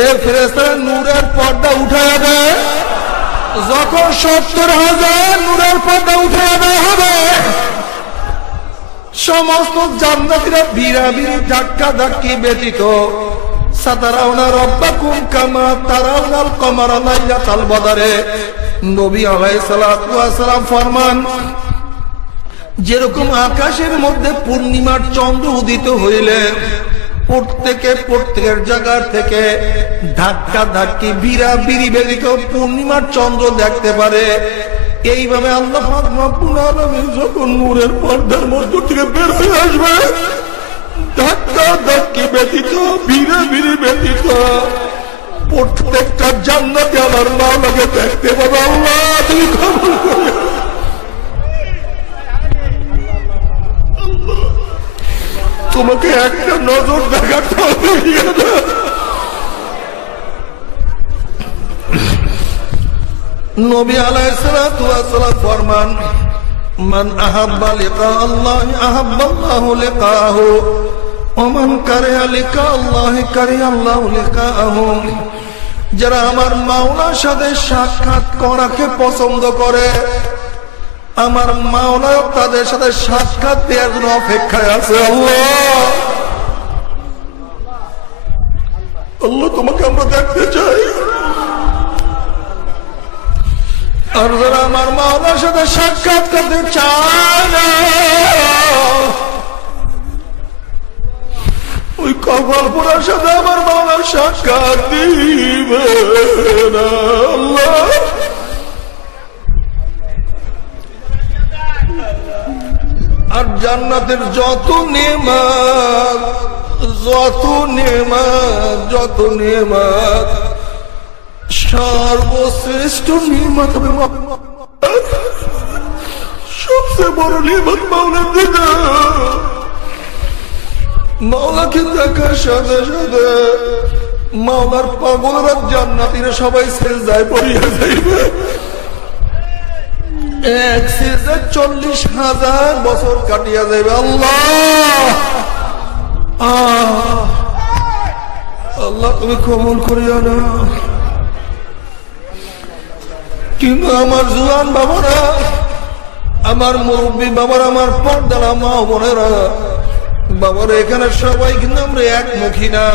এ ফেরেশতারা নূরের পর্দা উঠায়া দেয়। যখন 70,000 নূরের পর্দা উঠায়া দেওয়া হবে, সমস্ত জান্নাতীরা ভিড়াভিড়ি ধাক্কা ধাক্কি ব্যতীত সাতারাউনা রব্বাকুম কামা তারাউনাল কমারা লাইলাতাল বদরে, নবী আলাইহিস সালাতু ওয়াস সালাম ফরমান, যেরকম আকাশের মধ্যে পূর্ণিমার চন্দ্র উদিত হইলে প্রত্যেকের জায়গা থেকে ধাক্কা ধাক্কি ভিড়াভিড়ি ব্যতীত পূর্ণিমার চন্দ্র দেখতে পারে, এইভাবে আল্লাহ পাক রব্বুল আলামিন যখন নূরের পর্দার মধ্য থেকে বের হয়ে আসবে, ধাক্কা ধাক্কি ব্যতীত ভিড়াভিড়ি ব্যতীত প্রত্যেকটা জান্নাতে আমার মাওলাকে দেখতে পাবে। আল্লাহ তুমি কবুল করো। তোমাকে একটা নজর দেখাতে হবে। নবী আলাইহিস সালাতু ওয়াস সালাম ফরমান, মান আহাব্বা লিকা আল্লাহ আহাব্বাল্লাহু লিকাহু ওয়া মান কারিহা লিকা আল্লাহ কারিহা আল্লাহু লিকাহু। যারা আমার মাওলার সাথে সাক্ষাৎ করাকে পছন্দ করে, আমার মাওলা তাদের সাথে সাক্ষাৎ দেওয়ার জন্য অপেক্ষায় আছে। আল্লাহ আল্লাহ তোমাকে আমরা দেখতে চাই। আর যারা আমার মাওলার সাথে সাক্ষাৎ করতে চায় না, ওই কপাল পোড়ার সাথে আমার মাওলার সাক্ষাৎ দিবে না। আল্লাহ আর জান্নাতের যত নেমাত সর্বশ্রেষ্ঠ নিয়ামত হবে সবচেয়ে বড় নিয়ামত মাওলার দেখা। মাওলাকে দেখার সাথে সাথে মাওলার পাগলরা জান্নাতীরা সবাই সিজদায় পড়িয়া যাইবে। এক সিজদা 40,000 বছর কাটিয়া যাইবে। আল্লাহ আল্লাহ তুমি কবুল করিও না। কিন্তু আমার জুয়ান বাবারা, আমার মুরব্বী বাবারা, আমার পর্দারা মা বোনেরা, বাবারা, এখানে সবাই কিন্তু আমরা একমুখী না।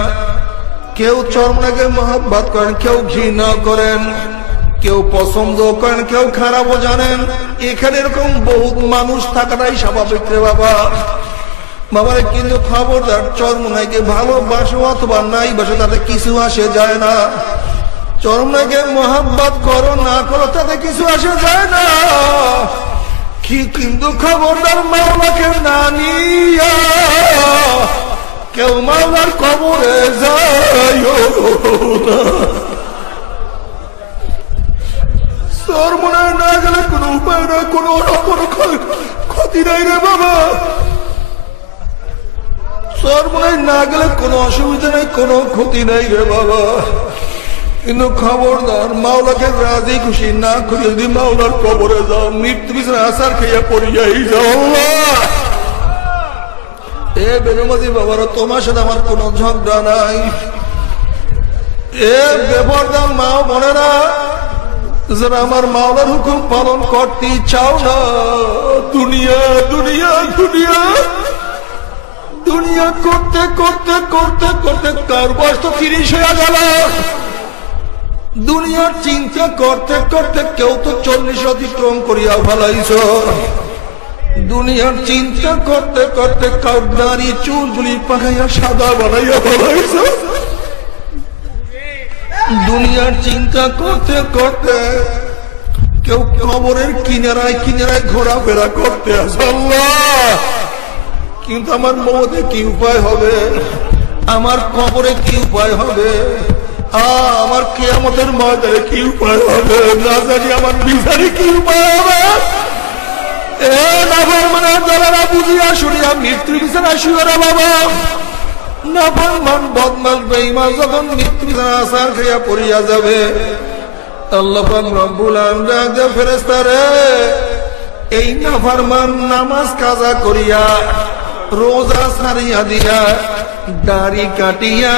কেউ চরমনাকে মহব্বত করেন, কেউ ঘৃণা করেন, কেউ পছন্দ করেন, কেউ খারাপও জানেন। এখানে এরকম বহুত মানুষ থাকাটাই স্বাভাবিক রে বাবা। বাবারে কিন্তু খবরদার, চরমনাইকে ভালোবাসো অথবা নাই বাসো তাতে কিছু আসে যায় না। চরমনাইকে মহব্বত করো না করো তাতে কিছু আসে যায় না। কিন্তু খবরদার, মাওলাকে না নিয়া কেউ মাওলার কবরে যায় না। চরমনাই না গেলে কোনো উপায় নাই, কোনো ক্ষতি নাই রে বাবা। চরমনাই না গেলে কোনো অসুবিধা নেই, কোনো ক্ষতি নাই রে বাবা। কিন্তু খবরদার, মাওলাকে রাজি খুশি না করে যদি মাওলার কবরে যাও, মৃত্যু পিছনে আসার খেয়ে পড়িয়াই যাও। এ বেনমাজি বাবারা, তোমার সাথে আমার কোনো ঝগড়া নাই। এ বেপরদা মা বোনেরা, যারা আমার মাওলার হুকুম পালন করতে চাও না, দুনিয়া দুনিয়া দুনিয়া দুনিয়া করতে করতে করতে করতে কার বয়স তো 30 হয়ে গেল। দুনিয়ার চিন্তা করতে করতে কেউ তো 40 অতিক্রম করিয়া ফেলাইছ। দুনিয়ার চিন্তা করতে করতে কার দাড়ি চুলগুলি পাকাইয়া সাদা বানাইয়া ফেলাইছ। দুনিয়ার চিন্তা করতে করতে কেউ কবরের কিনারায় কিনারায় ঘোরাফেরা করতে আসে। আল্লাহ, কিন্তু আমার মৌতে কি উপায় হবে, আমার কবরে কি উপায় হবে, আমার কিয়ামতের ময়দানে কি উপায় হবে, না জানি আমার বিচারে কি উপায় হবে। এ নাফরমানের দলেরা বুঝিয়া শুনিয়া মৃত্যু বিচারে আসিও না বাবা। নাফরমান বদমাশ বেঈমান যখন মৃত্যু বিচারে আসার খাইয়া পড়িয়া যাবে, আল্লাহ পাক রব্বুল আলামিন ডাকে, ফেরেশতারে এই নাফরমান নামাজ কাজা করিয়া, রোজা ছাড়িয়া দিয়া, দাড়ি কাটিয়া,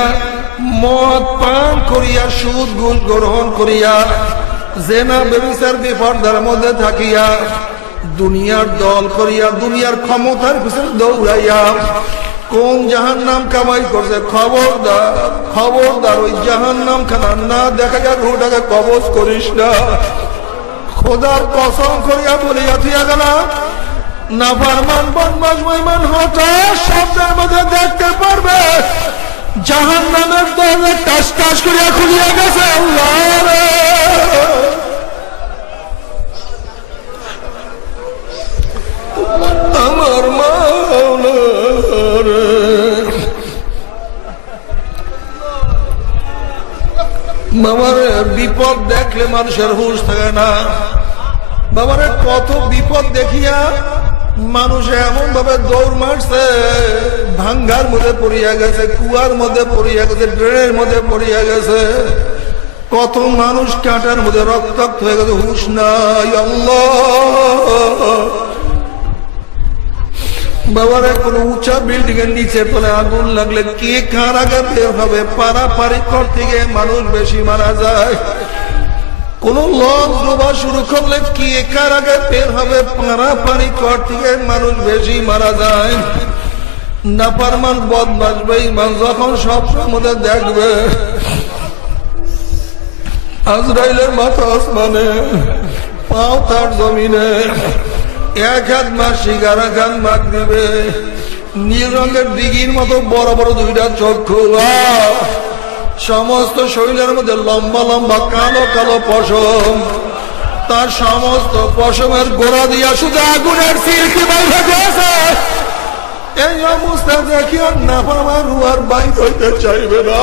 মদ পান করিয়া, সুদ ঘুষ গ্রহণ করিয়া, জেনা ব্যভিচার বেপরদার মধ্যে থাকিয়া, দুনিয়ার দল করিয়া, দুনিয়ার ক্ষমতার পিছনে দৌড়াইয়া কোন জাহান্নাম কামাই করছে, খবরদার খবরদার ওই জাহান্নাম খানা না দেখা যায় রুহটাকে কবজ করিস না। খোদার কসম করিয়া বলিয়া থিয়া গেল, নাফরমান বদমাশ বেঈমান হঠাৎ শব্দের মধ্যে দেখতে পারবে জাহান্নামের দরজা টাস টাস করিয়া খুলিয়া গেছে। আল্লাহ রে, আমার মাওলা রে। বাবারে বিপদ দেখলে মানুষের হুঁশ থাকে না। বাবারে কত বিপদ দেখিয়া মানুষ এমন ভাবে দৌড় মারছে, ভাঙ্গার মধ্যে পড়িয়া গেছে, কুয়ার মধ্যে পড়িয়া গেছে, ড্রেনের মধ্যে পড়িয়া গেছে, কত মানুষ কাঁটার মধ্যে রক্তাক্ত হয়ে গেছে, হুঁশ নাই। আল্লাহ বাবারে কোন উঁচা বিল্ডিং এর নিচে তলে আগুন লাগলে কে কার আগে বের হবে, পারাপারি করতে গিয়ে মানুষ বেশি মারা যায়। কোন লঞ্চ ডোবা শুরু করলে কে কার আগে বের হবে, পারাপারি করতে গিয়ে মানুষ বেশি মারা যায়। নাফরমান বদমাশ বেঈমান যখন সবসময় মধ্যে দেখবে আজরাইলের মাথা আসমানে, পাও তার জমিনে, এক হাত মাসিক আর এক হাত মাগ দিবে, নীল রঙের দিঘির মতো বড় বড় দুইটা চক্ষু, সমস্ত শরীরের মধ্যে লম্বা লম্বা কালো কালো পশম, তার সমস্ত পশমের গোড়া দিয়া শুধু আগুনের সিলকি বাইরে গেছে। এই অবস্থা দেখিয়া নাফরমান রূহ আর বাইর হইতে চাইবে না।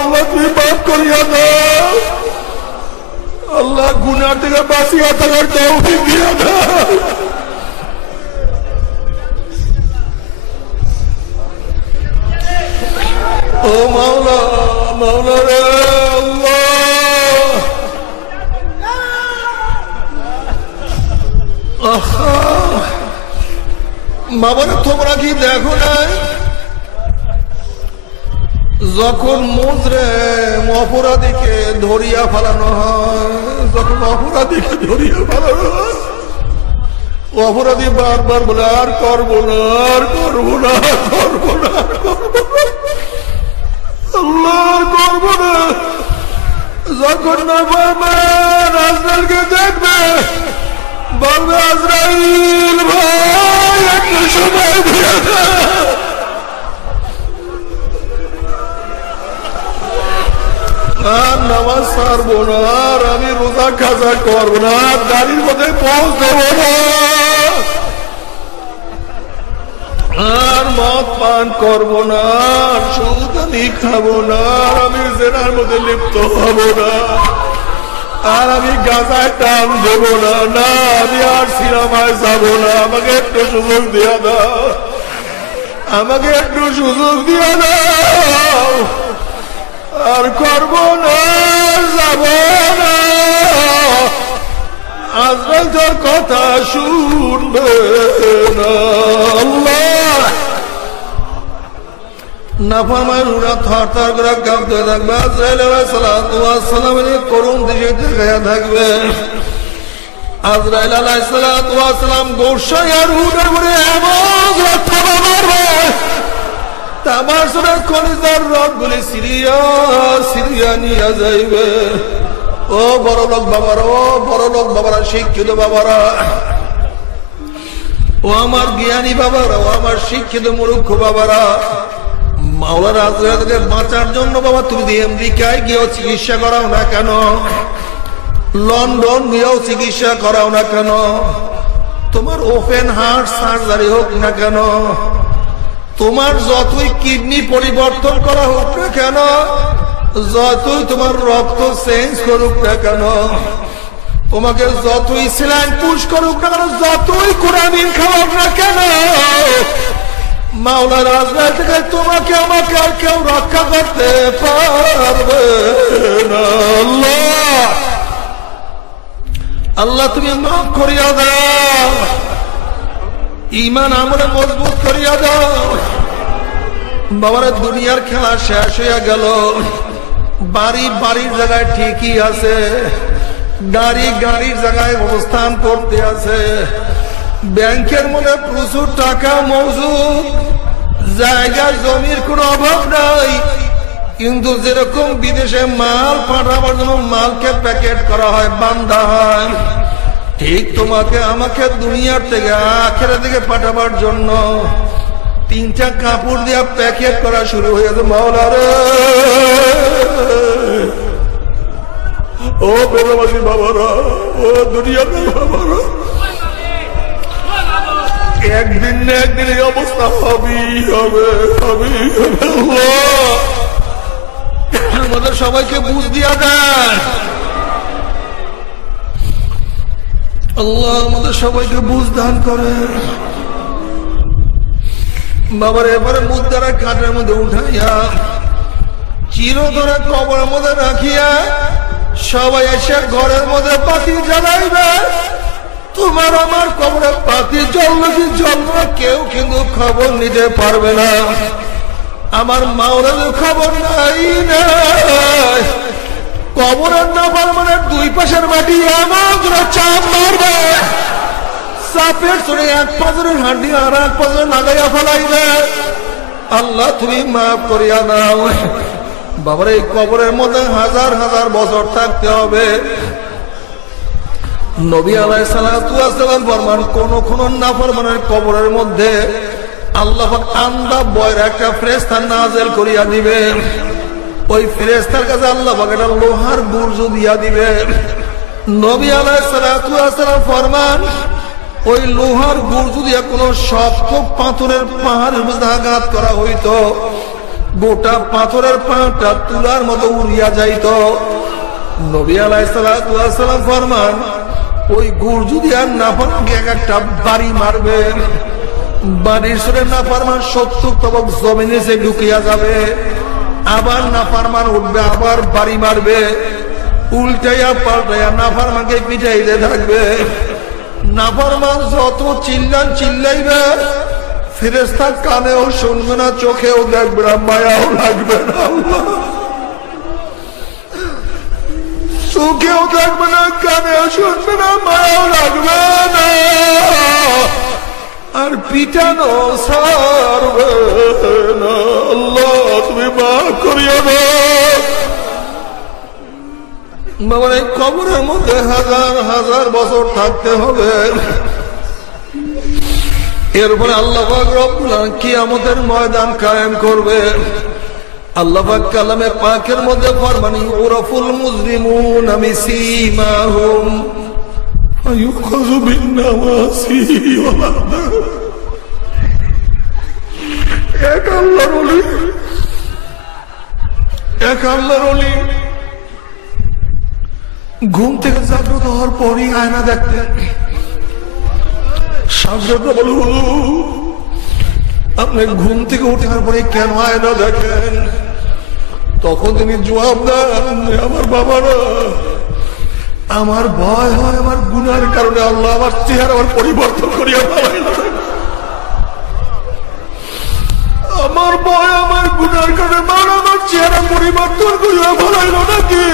আল্লাহ তুমি মাফ করিয়া দাও, আল্লাহ গুনাহ থেকে বাঁচিয়া থাকার তৌফিক দিয়া দাও। ও মাওলা, মাওলা রে আল্লাহ। বাবারে তোমরা কি দেখো নাই, যখন মুজরিম অপরাধীকে ধরিয়া ফেলানো হয়, যখন অপরাধীকে ধরিয়া ফেলানো হয়, অপরাধী বারবার বলে আর করবো না, আর করবো না, আর করবো না, আর করবো না, আল্লাহ আর করবো না। যখন নাফরমান আজরাইলকে দেখবে বলবে, আজরাইল ভাই একটু সময় দিয়ে দে, আর নামাজ ছাড়বো না, আর আমি রোজা কাজা করবো না, গাড়ির মধ্যে পৌঁছ দেবো না, আর মদ পান করবো না, আর সুদ আমি খাবো না, আর আমি জেনার মধ্যে লিপ্ত হবো না, আর আমি গাঁজায় টান দেবো না, না আমি আর সিনেমায় যাবো না। আমাকে একটু সুযোগ দিয়া দাও, আমাকে একটু সুযোগ দিয়া দাও, আর করবো না, যাব না। আজরাইল তোর কথা শুনবে না। আল্লাহ নাফরমানরা থরথর করে কাঁপতে থাকবে, আজরাইল আলাইহিস সালামের করুণ দৃশ্য দেখাইয়া থাকবে। আজরাইল আলাইহিস সালাম গোসাইয়ার রুহের উপরে এমন থাবা মারবে, তামার সুরে কলিজার রগগুলি সিরিয়া সিরিয়া নিয়ে যাইবে। ও বড় লোক বাবারা, ও বড় লোক বাবারা, শিক্ষিত বাবারা, ও আমার জ্ঞানী বাবারা, ও আমার শিক্ষিত মূর্খ বাবারা, মাওলার আজরাইলকে বাঁচার জন্য বাবা তুমি যদি আমেরিকায় গিয়েও চিকিৎসা করাও না কেন, লন্ডন গিয়েও চিকিৎসা করাও না কেন, তোমার ওপেন হার্ট সার্জারি হোক না কেন, তোমার যতই কিডনি পরিবর্তন করা হোক না কেন, যতই তোমার রক্ত চেঞ্জ করুক না কেন, তোমাকে যতই স্যালাইন পুশ করুক না কেন, যতই কোরআন খাওয়াক না কেন, মাওলার রাজনায় থেকে তোমাকে আমাকে আর কেউ রক্ষা করতে পারবে না। আল্লাহ আল্লাহ তুমি মাফ করিয়া দাও, ঈমান আমলে মজবুত করিয়া দাও। বাবারা দুনিয়ার খেলা শেষ হইয়া গেল, বাড়ি বাড়ির জায়গায় ঠিকই আছে, গাড়ি গাড়ির জায়গায় অবস্থান করতে আছে, ব্যাংকের মধ্যে প্রচুর টাকা মজুদ, জায়গা জমির কোনো অভাব নাই, কিন্তু যেরকম বিদেশে মাল পাঠাবার জন্য মালকে প্যাকেট করা হয়, বান্ধা হয়, ঠিক তোমাকে আমাকে দুনিয়ার থেকে আখেরাত দিকে পাঠাবার জন্য তিনটা কাপড় দিয়া প্যাকেট করা শুরু হয়েছে। মাওলা রে, ও বেলাবাসী বাবারা, ও দুনিয়ার বাবারা, একদিন না একদিন এই অবস্থা হবেই হবে, হবেই হবে। আমাদের সবাইকে বুঝ দিয়া দেন আল্লাহ, আমাদের সবাইকে বুঝ দান করে। বাবার এবারে মুদ্রার কাঠের মধ্যে উঠাইয়া চিরতরে কবরের মধ্যে রাখিয়া সবাই এসে ঘরের মধ্যে পাতি জ্বালাইবে। তোমার আমার কবরে পাতি জ্বলবে কি জ্বলবে কেউ কিন্তু খবর নিতে পারবে না। আমার মাওলার খবর নাই নাই, কবরের না মানে দুই পাশের মাটি এমন চাপ মারবে, চাপের চড়ে এক পাঁচরের হাড্ডি আর এক পাঁচরে লাগাইয়া ফেলাইবে। আল্লাহ তুমি মাফ করিয়া দাও। বাবার এই কবরের মধ্যে হাজার হাজার বছর থাকতে হবে। নবী আলাইহিস সালাতু ওয়াস সালাম ফরমান, কোন কোন নাফরমানের কবরের মধ্যে আল্লাহ পাক আন্দা বয়ের একটা ফেরেশতা নাযিল করিয়া দিবে। ওই ফেরেশতার কাছে আল্লাহ পাক একটা লোহার বুর্জ দিয়া দিবে। নবী আলাইহিস সালাতু ওয়াস সালাম ফরমান, ওই লোহার বুর্জ দিয়া কোন শক্ত পাথরের পাহাড়ের মধ্যে আঘাত করা হইতো, গোটা পাথরের পাহাড়টা তুলার মতো উড়িয়া যাইত। নবী আলাইহিস সালাতু ওয়াস সালাম ফরমান, ওই গুর্জ দিয়া নাফরমানকে এক একটা বাড়ি মারবে, বাড়ির সরে নাফরমান 70 তবক জমিনে সে ঢুকিয়া যাবে। আবার নাফরমান উঠবে, আবার বাড়ি মারবে, উল্টাইয়া পাল্টাইয়া নাফরমানকে পিটাইতে থাকবে। নাফরমান যত চিল্লাইবে, ফেরেশতা কানেও শুনবে না, চোখেও দেখবে না, মায়াও লাগবে না, চোখেও দেখবে না, কানেও শুনবে না, মায়াও লাগবে না, আর পিটানো ছাড়বে না। আল্লাহ তুমি মাফ করিয়া দাও। বাবার এই কবরের মধ্যে হাজার হাজার বছর থাকতে হবে। এরপরে আল্লাহ পাক রব্বুল আলামিন কিয়ামতের ময়দান কায়েম করবে। আল্লাহ পাক কালামে পাকের মধ্যে ফরমান, ইউরাফুল মুজরিমুনা বিসীমাহুম ফায়ুখাযু বিন-নাওয়াসি ওয়াল আকদাম। এক আল্লাহর ওলি, এক আল্লাহর ওলি ঘুম থেকে জাগ্রত হওয়ার পরই আয়না দেখতেন। সাজদা বলু, আপনি ঘুম থেকে ওঠার পরে কেন আয়না দেখেন? তখন তিনি জবাব দেন, আমার বাবারা, আমার ভয় হয় আমার গুনার কারণে আল্লাহ আমার চেহারা আমার পরিবর্তন করিয়া ফেলাইল। আমার ভয় আমার গুনার কারণে মারা আমার চেহারা পরিবর্তন করিয়া ফেলাইল নাকি?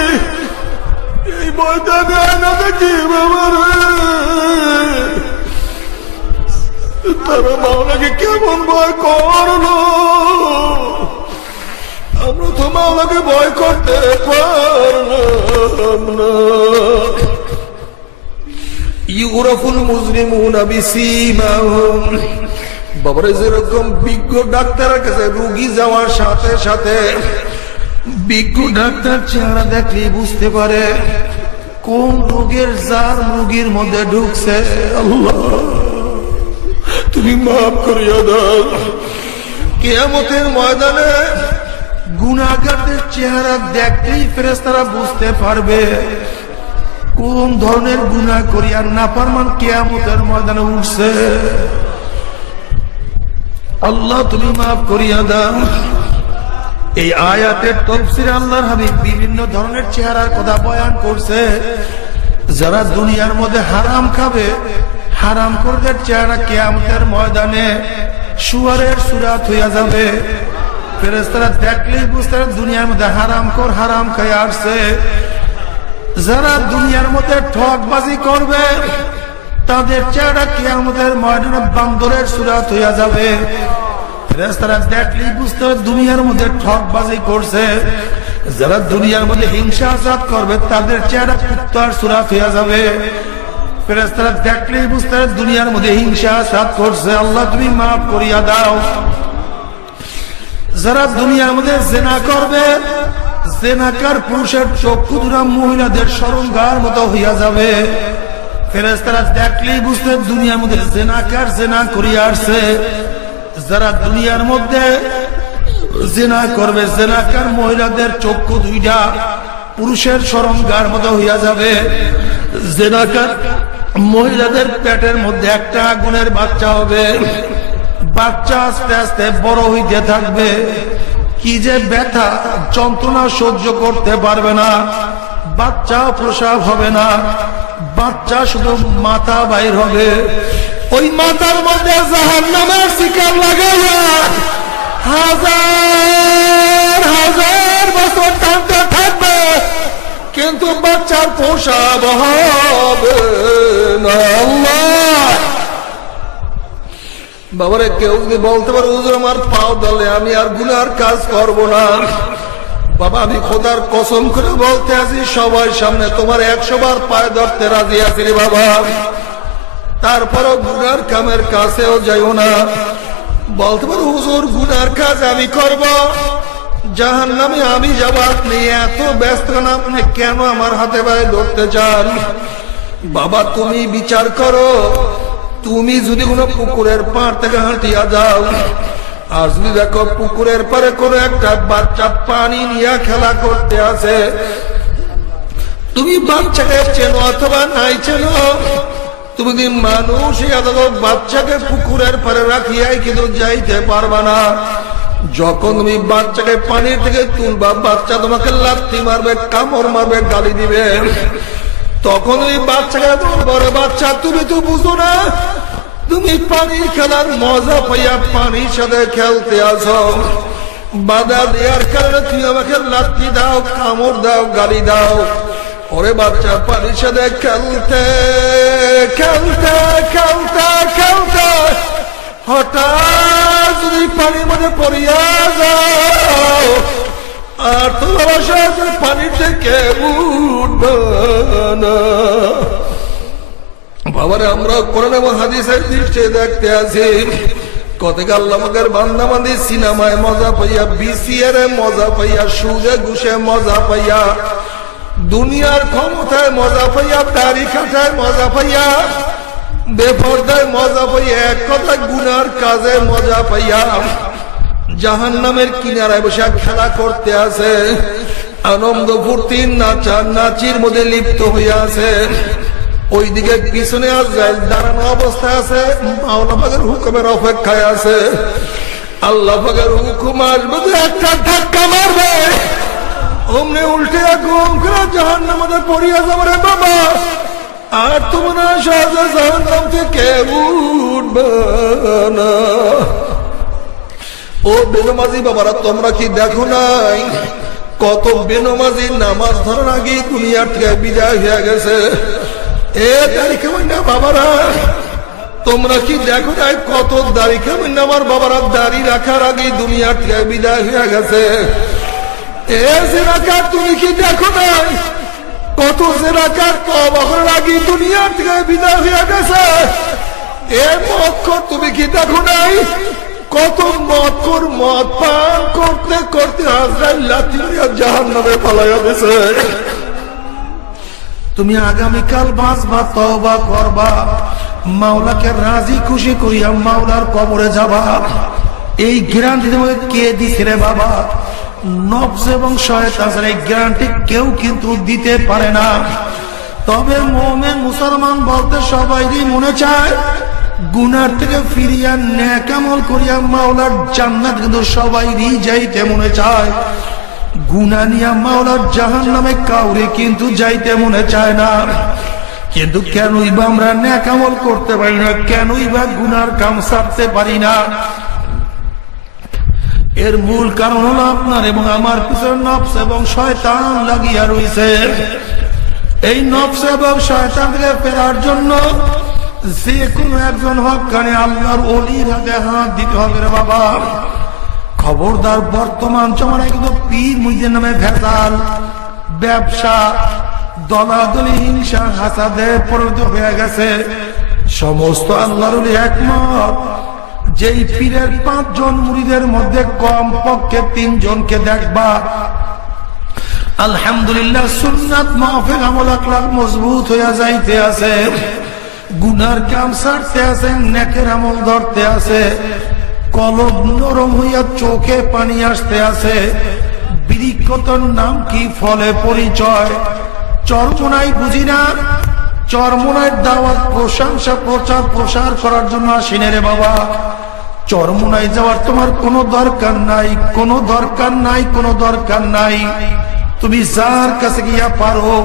এই ভয়টা আয়না দেখি বাবার। তারা মাওলাকে কেমন ভয় করলো? আমরা তো মাওলাকে ভয় করতে পারলাম না। ইউরাফুল মুজরিমুনা বিসীমাহুম। বাবারে, যেরকম বিজ্ঞ ডাক্তারের কাছে রোগী যাওয়ার সাথে সাথে বিজ্ঞ ডাক্তার চেহারা দেখলে বুঝতে পারে কোন রোগের জার রোগীর মধ্যে ঢুকছে। আল্লাহ তুমি মাফ করিয়া দাও। কিয়ামতের ময়দানে গুনাহগারদের চেহারা দেখলেই ফেরেশতারা বুঝতে পারবে কোন ধরনের গুনাহ করি আর নাফরমান কিয়ামতের ময়দানে উঠছে। আল্লাহ তুমি মাফ করিয়া দাও। এই আয়াতের তাফসীরে আল্লাহর হাবিব বিভিন্ন ধরনের চেহারার কথা বয়ান করছে। যারা দুনিয়ার মধ্যে হারাম খাবে, হারাম করদের চেহারা কিয়ামতের ময়দানে শুয়ারের সুরাত হইয়া যাবে। ফেরেশতারা দেখলেই বুঝতে পারবে দুনিয়ার মধ্যে হারাম কর হারাম খায় আসছে। যারা দুনিয়ার মধ্যে ঠকবাজি করবে তাদের চেহারা কিয়ামতের ময়দানে বান্দরের সুরাত হইয়া যাবে। ফেরেশতারা দেখলেই বুঝতে পারবে দুনিয়ার মধ্যে ঠকবাজি করছে। যারা দুনিয়ার মধ্যে হিংসা আজাদ করবে তাদের চেহারা কুত্তার সুরাত হইয়া যাবে। ফেরেশতারা দেখলেই বুঝতে পারবে দুনিয়ার মধ্যে হিংসা আজাদ করছে। আল্লাহ তুমি মাফ করিয়া দাও। যারা দুনিয়ার মধ্যে জিনা করবে, জিনাকার পুরুষের চক্ষু দুটা মহিলাদের শরণগার মতো হইয়া যাবে। ফেরেশতারা দেখলেই বুঝতে দুনিয়ার মধ্যে জিনাকার জিনা করিয়া আসছে। যারা দুনিয়ার মধ্যে জিনা করবে, জিনাকার মহিলাদের চক্ষু দুইটা পুরুষের শরণগার মতো হইয়া যাবে। জিনাকার মহিলাদের পেটের মধ্যে একটা আগুনের বাচ্চা হবে। বাচ্চা আস্তে আস্তে বড় হইতে থাকবে। কি যে ব্যথা যন্ত্রণা সহ্য করতে পারবে না। বাচ্চা প্রসব হবে না, বাচ্চা শুধু মাথা বাইর হবে। ওই মাথার মধ্যে জাহান্নামের শিকার লাগাইয়া হাজার হাজার বছর টানতে থাকবে, কিন্তু বাচ্চার প্রসব হবে না। আল্লাহ বাবারে, কেউ যদি বলতে পারে হুজুর আমার পাও দলে, আমি আর গুনার কাজ করব না। বাবা আমি খোদার কসম করে বলতে আছি সবার সামনে তোমার 100 বার পায়ে ধরতে রাজি আছি রে বাবা। তারপরও গুনার কামের কাছেও যাইও না। বলতে পারো হুজুর গুনার কাজ আমি করব, জাহান্নামে আমি যাব, আপনি এত ব্যস্ত না, আপনি কেন আমার হাতে পায়ে ধরতে চান? বাবা তুমি বিচার করো, তুমি যদি কোনো পুকুরের পাড় থেকে হাঁটিয়া যাও আর যদি দেখো পুকুরের পাড়ে কোনো একটা বাচ্চা পানি নিয়ে খেলা করতে আছে, তুমি বাচ্চাকে চেনো অথবা নাই চেনো, তুমি যদি মানুষ বাচ্চাকে পুকুরের পাড়ে রাখিয়াই কিন্তু যাইতে পারবা না। যখন তুমি বাচ্চাকে পানির থেকে তুলবা, বাচ্চা তোমাকে লাথি মারবে, কামড় মারবে, গালি দিবে। তখন ওই বাচ্চাকে বড় বাচ্চা তুমি তো বুঝো না, তুমি পানির খেলার মজা পাইয়া পানির সাথে খেলতে আসো। বাধা দেওয়ার কারণে তুমি আমাকে লাথি দাও, কামড় দাও, গালি দাও। ওরে বাচ্চা পানির সাথে খেলতে খেলতে খেলতে খেলতে হঠাৎ যদি পানির মধ্যে পড়িয়া যাও আর তোমার সাথে পানির থেকে উঠবে না। বাবারে আমরা কোরআন এবং হাদিসের দৃষ্টি দেখতে আছি কতকে আল্লাহ পাকের বান্দা বান্দি সিনেমায় মজা পাইয়া, বিসিআর মজা পাইয়া, সুদে ঘুষে মজা পাইয়া, দুনিয়ার ক্ষমতায় মজা পাইয়া, দাড়ি কাটায় মজা পাইয়া, বেপরদায় মজা পাইয়া, এক কথায় গুনার কাজে মজা পাইয়া জাহান্নামের কিনারায় বসে খেলা করতে আছে, আনন্দ ফুর্তি নাচা নাচির মধ্যে লিপ্ত হইয়া আছে। ওইদিকে পিছনে আজরাইল দাঁড়ানো অবস্থায় আছে, মাওলা পাকের হুকুমের অপেক্ষায় আছে। আল্লাহ পাকের হুকুম আসবে, একটা ধাক্কা মারবে, অমনি উল্টে ঘুম করে জাহান্নামে পড়িয়া যাবে রে বাবা। আর তোমরা সহজে জাহান্নাম থেকে উঠবে না। ও বেনমাজি বাবারা, তোমরা কি দেখো নাই কত বেনমাজি নামাজ ধরার আগে দুনিয়ার থেকে বিদায় হয়ে গেছে? এ দাড়ি কামাইনা বাবারা, তোমরা কি দেখো নাই কত দাড়ি কামাইনা আমার বাবারা দাড়ি রাখার আগে দুনিয়ার থেকে বিদায় হয়ে গেছে? এ জিনাকার তুমি কি দেখো নাই কত জিনাকার তওবার আগে দুনিয়ার থেকে বিদায় হয়ে গেছে? এ মক্কর তুমি কি দেখো নাই কত মক্কর মদ পান করতে করতে আজরাইল লাথি মেরে জাহান্নামে পালাইয়া দিয়েছে? তুমি আগামীকাল বাঁচবা, তওবা করবা, মাওলাকে রাজি খুশি করিয়া মাওলার কবরে যাবা। এই গ্যারান্টি তোমাকে কে দিছে রে বাবা? নফস এবং শয়তানের এই গ্যারান্টি কেউ কিন্তু দিতে পারে না। তবে মুমিন মুসলমান বলতে সবাইরই মনে চায় গুনার থেকে ফিরিয়া নেক আমল করিয়া মাওলার জান্নাত কিন্তু সবাইরই যাইতে মনে চায়। গুনাহ নিয়া মাওলার জাহান্নামে কাউরে কিন্তু যাইতে মনে চায় না। কিন্তু কেনই বা আমরা নেক আমল করতে পারি না, কেনই বা গুনার কাম ছাড়তে পারি না? এর মূল কারণ হলো আপনার এবং আমার পিছনে নফস এবং শয়তান লাগিয়া রয়েছে। এই নফস এবং শয়তান থেকে ফেরার জন্য যে কোনো একজন হক্কানি আল্লাহর ওলির হাতে হাত দিতে হবে রে বাবা। খবরদার, বর্তমান জমানায় কিন্তু পীর মুরিদের নামে ভেজাল, ব্যবসা, দলাদলি, হিংসা, হাসাদে পরিণত হয়ে গেছে। সমস্ত আল্লাহর ওলি একমত, যেই পীরের 5 জন মুরিদের মধ্যে কম পক্ষে 3 জনকে দেখবা আলহামদুলিল্লাহ সুন্নাত মাহফিল আমল আখলাক মজবুত হইয়া যাইতে আছে, গুনার কাম ছাড়তে আছে, নেকের আমল ধরতে আছে, কলব নরম হইয়া চোখে পানি আসতে আছে। বিরিক্কতর নাম কি, ফলে পরিচয়। চরমোনাই বুঝি না, চরমোনাই দাওয়াত, প্রশংসা, প্রচার প্রসার করার জন্য আসিনে রে বাবা। চরমোনাই যাওয়ার তোমার কোনো দরকার নাই, কোনো দরকার নাই, কোনো দরকার নাই। তুমি যার কাছে গিয়া পারো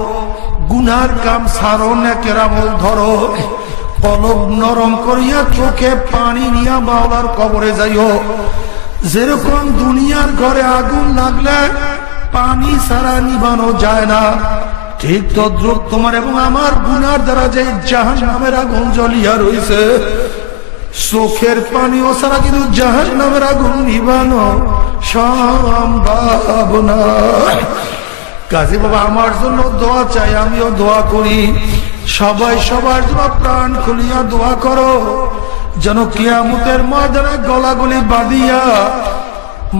গুনার কাম ছাড়ো, নেকের আমল ধরো, কলব নরম করিয়া চোখে পানি নিয়া মাওলার কবরে যাইও। যেরকম দুনিয়ার ঘরে আগুন লাগলে পানি ছাড়া নিবানো যায় না, ঠিক তদ্রুপ তোমার এবং আমার গুনার দ্বারা যে জাহান্নামের আগুন জ্বলিয়া রয়েছে, চোখের পানিও ছাড়া কিন্তু জাহান্নামের আগুন নিবানো সম্ভব না। কাজী বাবা আমার জন্য দোয়া চাই, আমিও দোয়া করি। সবাই সবার জন্য প্রাণ খুলিয়া দোয়া করো, যেন কিয়ামতের ময়দানে গলাগলি বাঁধিয়া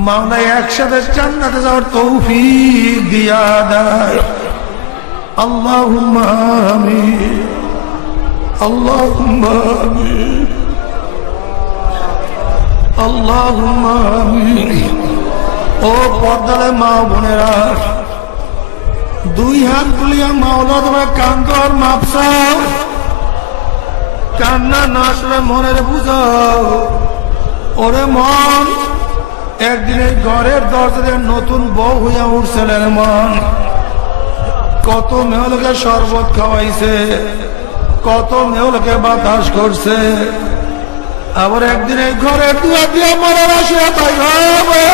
মাওলা একসাথে জান্নাতে যাওয়ার তৌফিক দিয়া দেয়। আল্লাহুম্মা আমিন, আল্লাহুম্মা আমিন, আল্লাহুম্মা আমিন। ও পর্দারে মা বোনেরা, 2 হাত তুলিয়া মাওলা তোমার কান্দর মাপসাও, কান্না না আসলে মনের বুঝাও। ওরে মন, একদিনে ঘরের দরজায় নতুন বউ হইয়া উঠছিলেন মন, কত মেয়েলোকে শরবত খাওয়াইছে, কত মেয়েলোকে বাতাস করছে। আবার একদিনে ঘরের দুয়ার দিয়ে মনের আসিয়া তাই হবে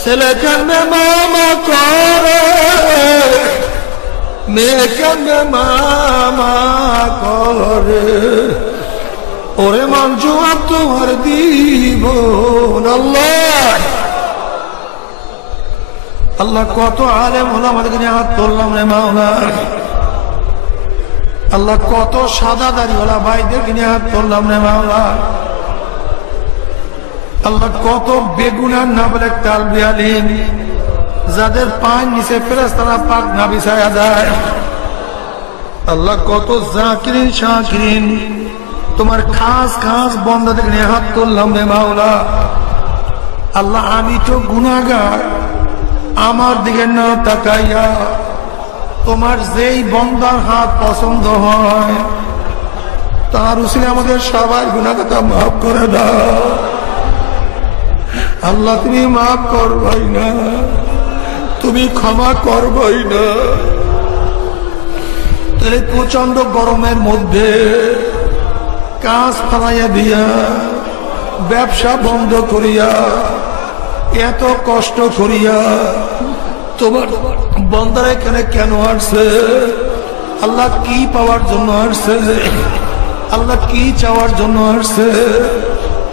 ছেলে কান্দে মামা করে, মেয়ে কান্দে মামা করে। ওরে মন জবাব তোমার দিব আল্লাহ। আল্লাহ কত আলেম ওলামাদেরকে নিয়ে হাত তুললাম রে মাওলা। আল্লাহ কত সাদা দাড়িওয়ালা ভাইদেরকে নিয়ে হাত তুললাম রে মাওলা। আল্লাহ কত বেগুনার না বলে তালবি আলিম, যাদের পায়ের নিচে ফেরেশতারা পাক না বিছায়া দেয়। আল্লাহ কত জাকিরিন শাকিরিন, তোমার খাস খাস বন্দাদের নিয়ে হাত তুললাম রে মাওলা। আল্লাহ আমি তো গুনাহগার, আমার দিকে না তাকাইয়া তোমার যেই বন্দার হাত পছন্দ হয় তার উসিলে আমাদের সবার গুনাহ কথা মাফ করে দাও। আল্লাহ তুমি মাফ করবাই না, তুমি ক্ষমা করবাই না। তাহলে প্রচন্ড গরমের মধ্যে কাজ ফালাইয়া দিয়া, ব্যবসা বন্ধ করিয়া, এত কষ্ট করিয়া তোমার বন্দারা এখানে কেন আসছে? আল্লাহ কি পাওয়ার জন্য আসছে? আল্লাহ কি চাওয়ার জন্য আসছে?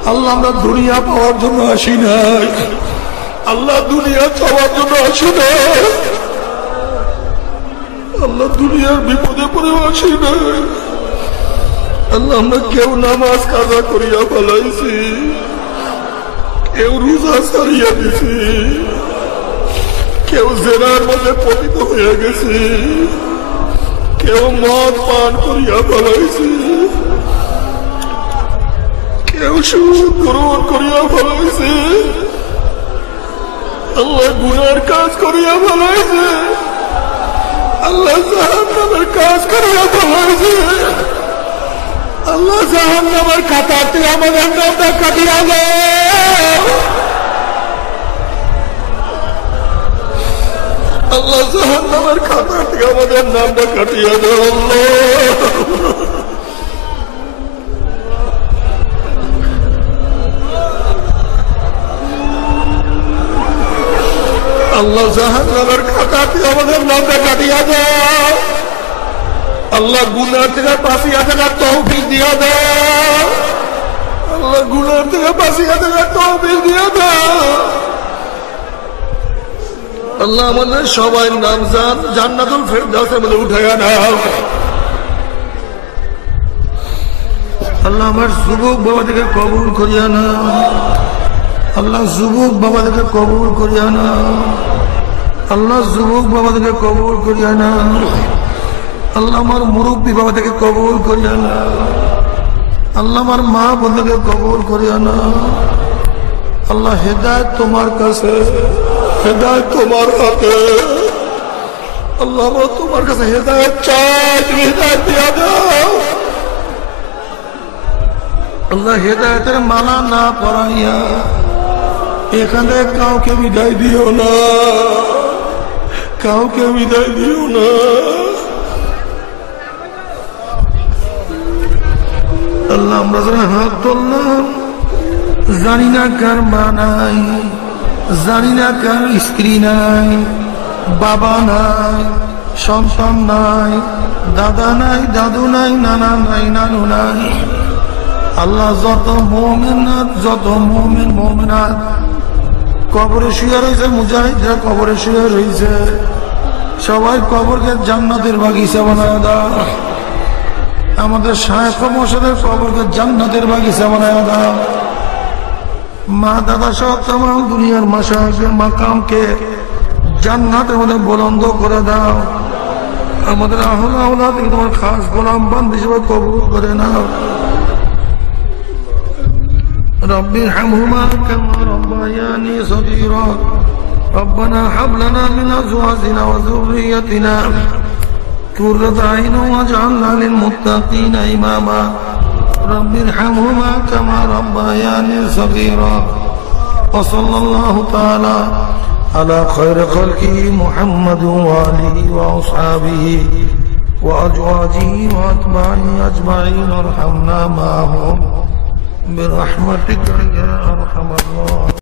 আল্লাহ আমরা দুনিয়া পাওয়ার জন্য আসি নাই, আল্লাহ দুনিয়া চাওয়ার জন্য আসি নাই, আল্লাহ দুনিয়ার বিপদে পড়ে আসি নাই। আল্লাহ আমরা কেউ নামাজ কাজা করিয়া ফেলাইছি, কেউ রোজা ছাড়িয়া দিছি, কেউ জেনার মধ্যে পতিত হয়ে গেছে, কেউ মদ পান করিয়া ফেলাইছি, কেউ সুদ গ্রহণ করিয়া ফেলাইছে। আল্লাহ গুনার কাজ করিয়া ফেলাইছে, আল্লাহ জাহান্নামের কাজ করিয়া ফেলাইছে। আল্লাহ জাহান্নামের খাতা থেকে আমাদের নামটা কাটিয়া দাও। আল্লাহ জাহান্নামের খাতা থেকে আমাদের নামটা কাটিয়া দাও। আল্লাহ জাহান্নামের খাতা থেকে আমাদের নামটা কাটিয়া দাও। আল্লাহ গুনার থেকে বাঁচিয়া থাকার তৌফিক দিয়া দাও। আল্লাহ গুনার থেকে বাঁচিয়া থাকার তৌফিক দিয়া দাও। আল্লাহ আমাদের সবাই নাম জান্নাতুল ফেরদাউসের মধ্যে উঠাইয়া নাও। আল্লাহ আমার যুবক বাবা থেকে কবুল করিয়া নাও। আল্লাহ যুবক বাবা থেকে কবুল করিয়া নাও। আল্লাহ যুবক বাবা থেকে কবুল করিয়া নাও। আল্লাহ আমার মুরব্বী বাবা থেকে কবুল করিয়া নাও। আল্লাহ আমার মা বোন থেকে কবুল করিয়া নাও। আল্লাহ হেদায়েত তোমার কাছে, হেদায়েত তোমার হাতে। আল্লাহ আমরা তোমার কাছে হেদায়েত চাই, তুমি হেদায়েত দিয়া দাও। আল্লাহ হেদায়েতের মালা না পড়াইয়া এখানে কাউকে বিদায় দিও না, কাউকে বিদায় দিও না। আল্লাহ আমরা যারা হাত তুললাম জানি না কার মা নাই, জানি না কার স্ত্রী নাই, বাবা নাই, সন্তান নাই, দাদা নাই, দাদু নাই, নানা নাই, নানু নাই। আল্লাহ যত মুমিনাত, যত মুমিন মুমিনাত কবরে শুয়ে রয়েছে, মুজাহিদরা কবরে শুয়ে রয়েছে, সবাই কবরকে জান্নাতের বাগিচা বানায় দাও। আমাদের শায়েখ মোর্শেদের কবরকে জান্নাতের বাগিচা বানায় দাও। মা দাদা সহ তামাম দুনিয়ার মাশায়েখের মাকামকে জান্নাতের মধ্যে বুলন্দ করে দাও। আমাদের আহলে আওলাদকে তোমার খাস গোলাম বান্দী হিসেবে কবুল করে নাও। রব্বি ইরহামহুমা কামা রাব্বায়ানি সগীরা। রব্বানা হাব লানা মিন আজওয়াজিনা ওয়া যুররিয়্যাতিনা কুররাতা আইনিন ওয়াজআলনা লিল মুত্তাকিনা ইমামা। رب ارحمهما كما ربياني صغيرا وصلى الله تعالى على خير خلقه محمد وآله وأصحابه وأزواجه وأتباعه أجمعين ارحمنا معهم برحمتك يا أرحم الراحمين.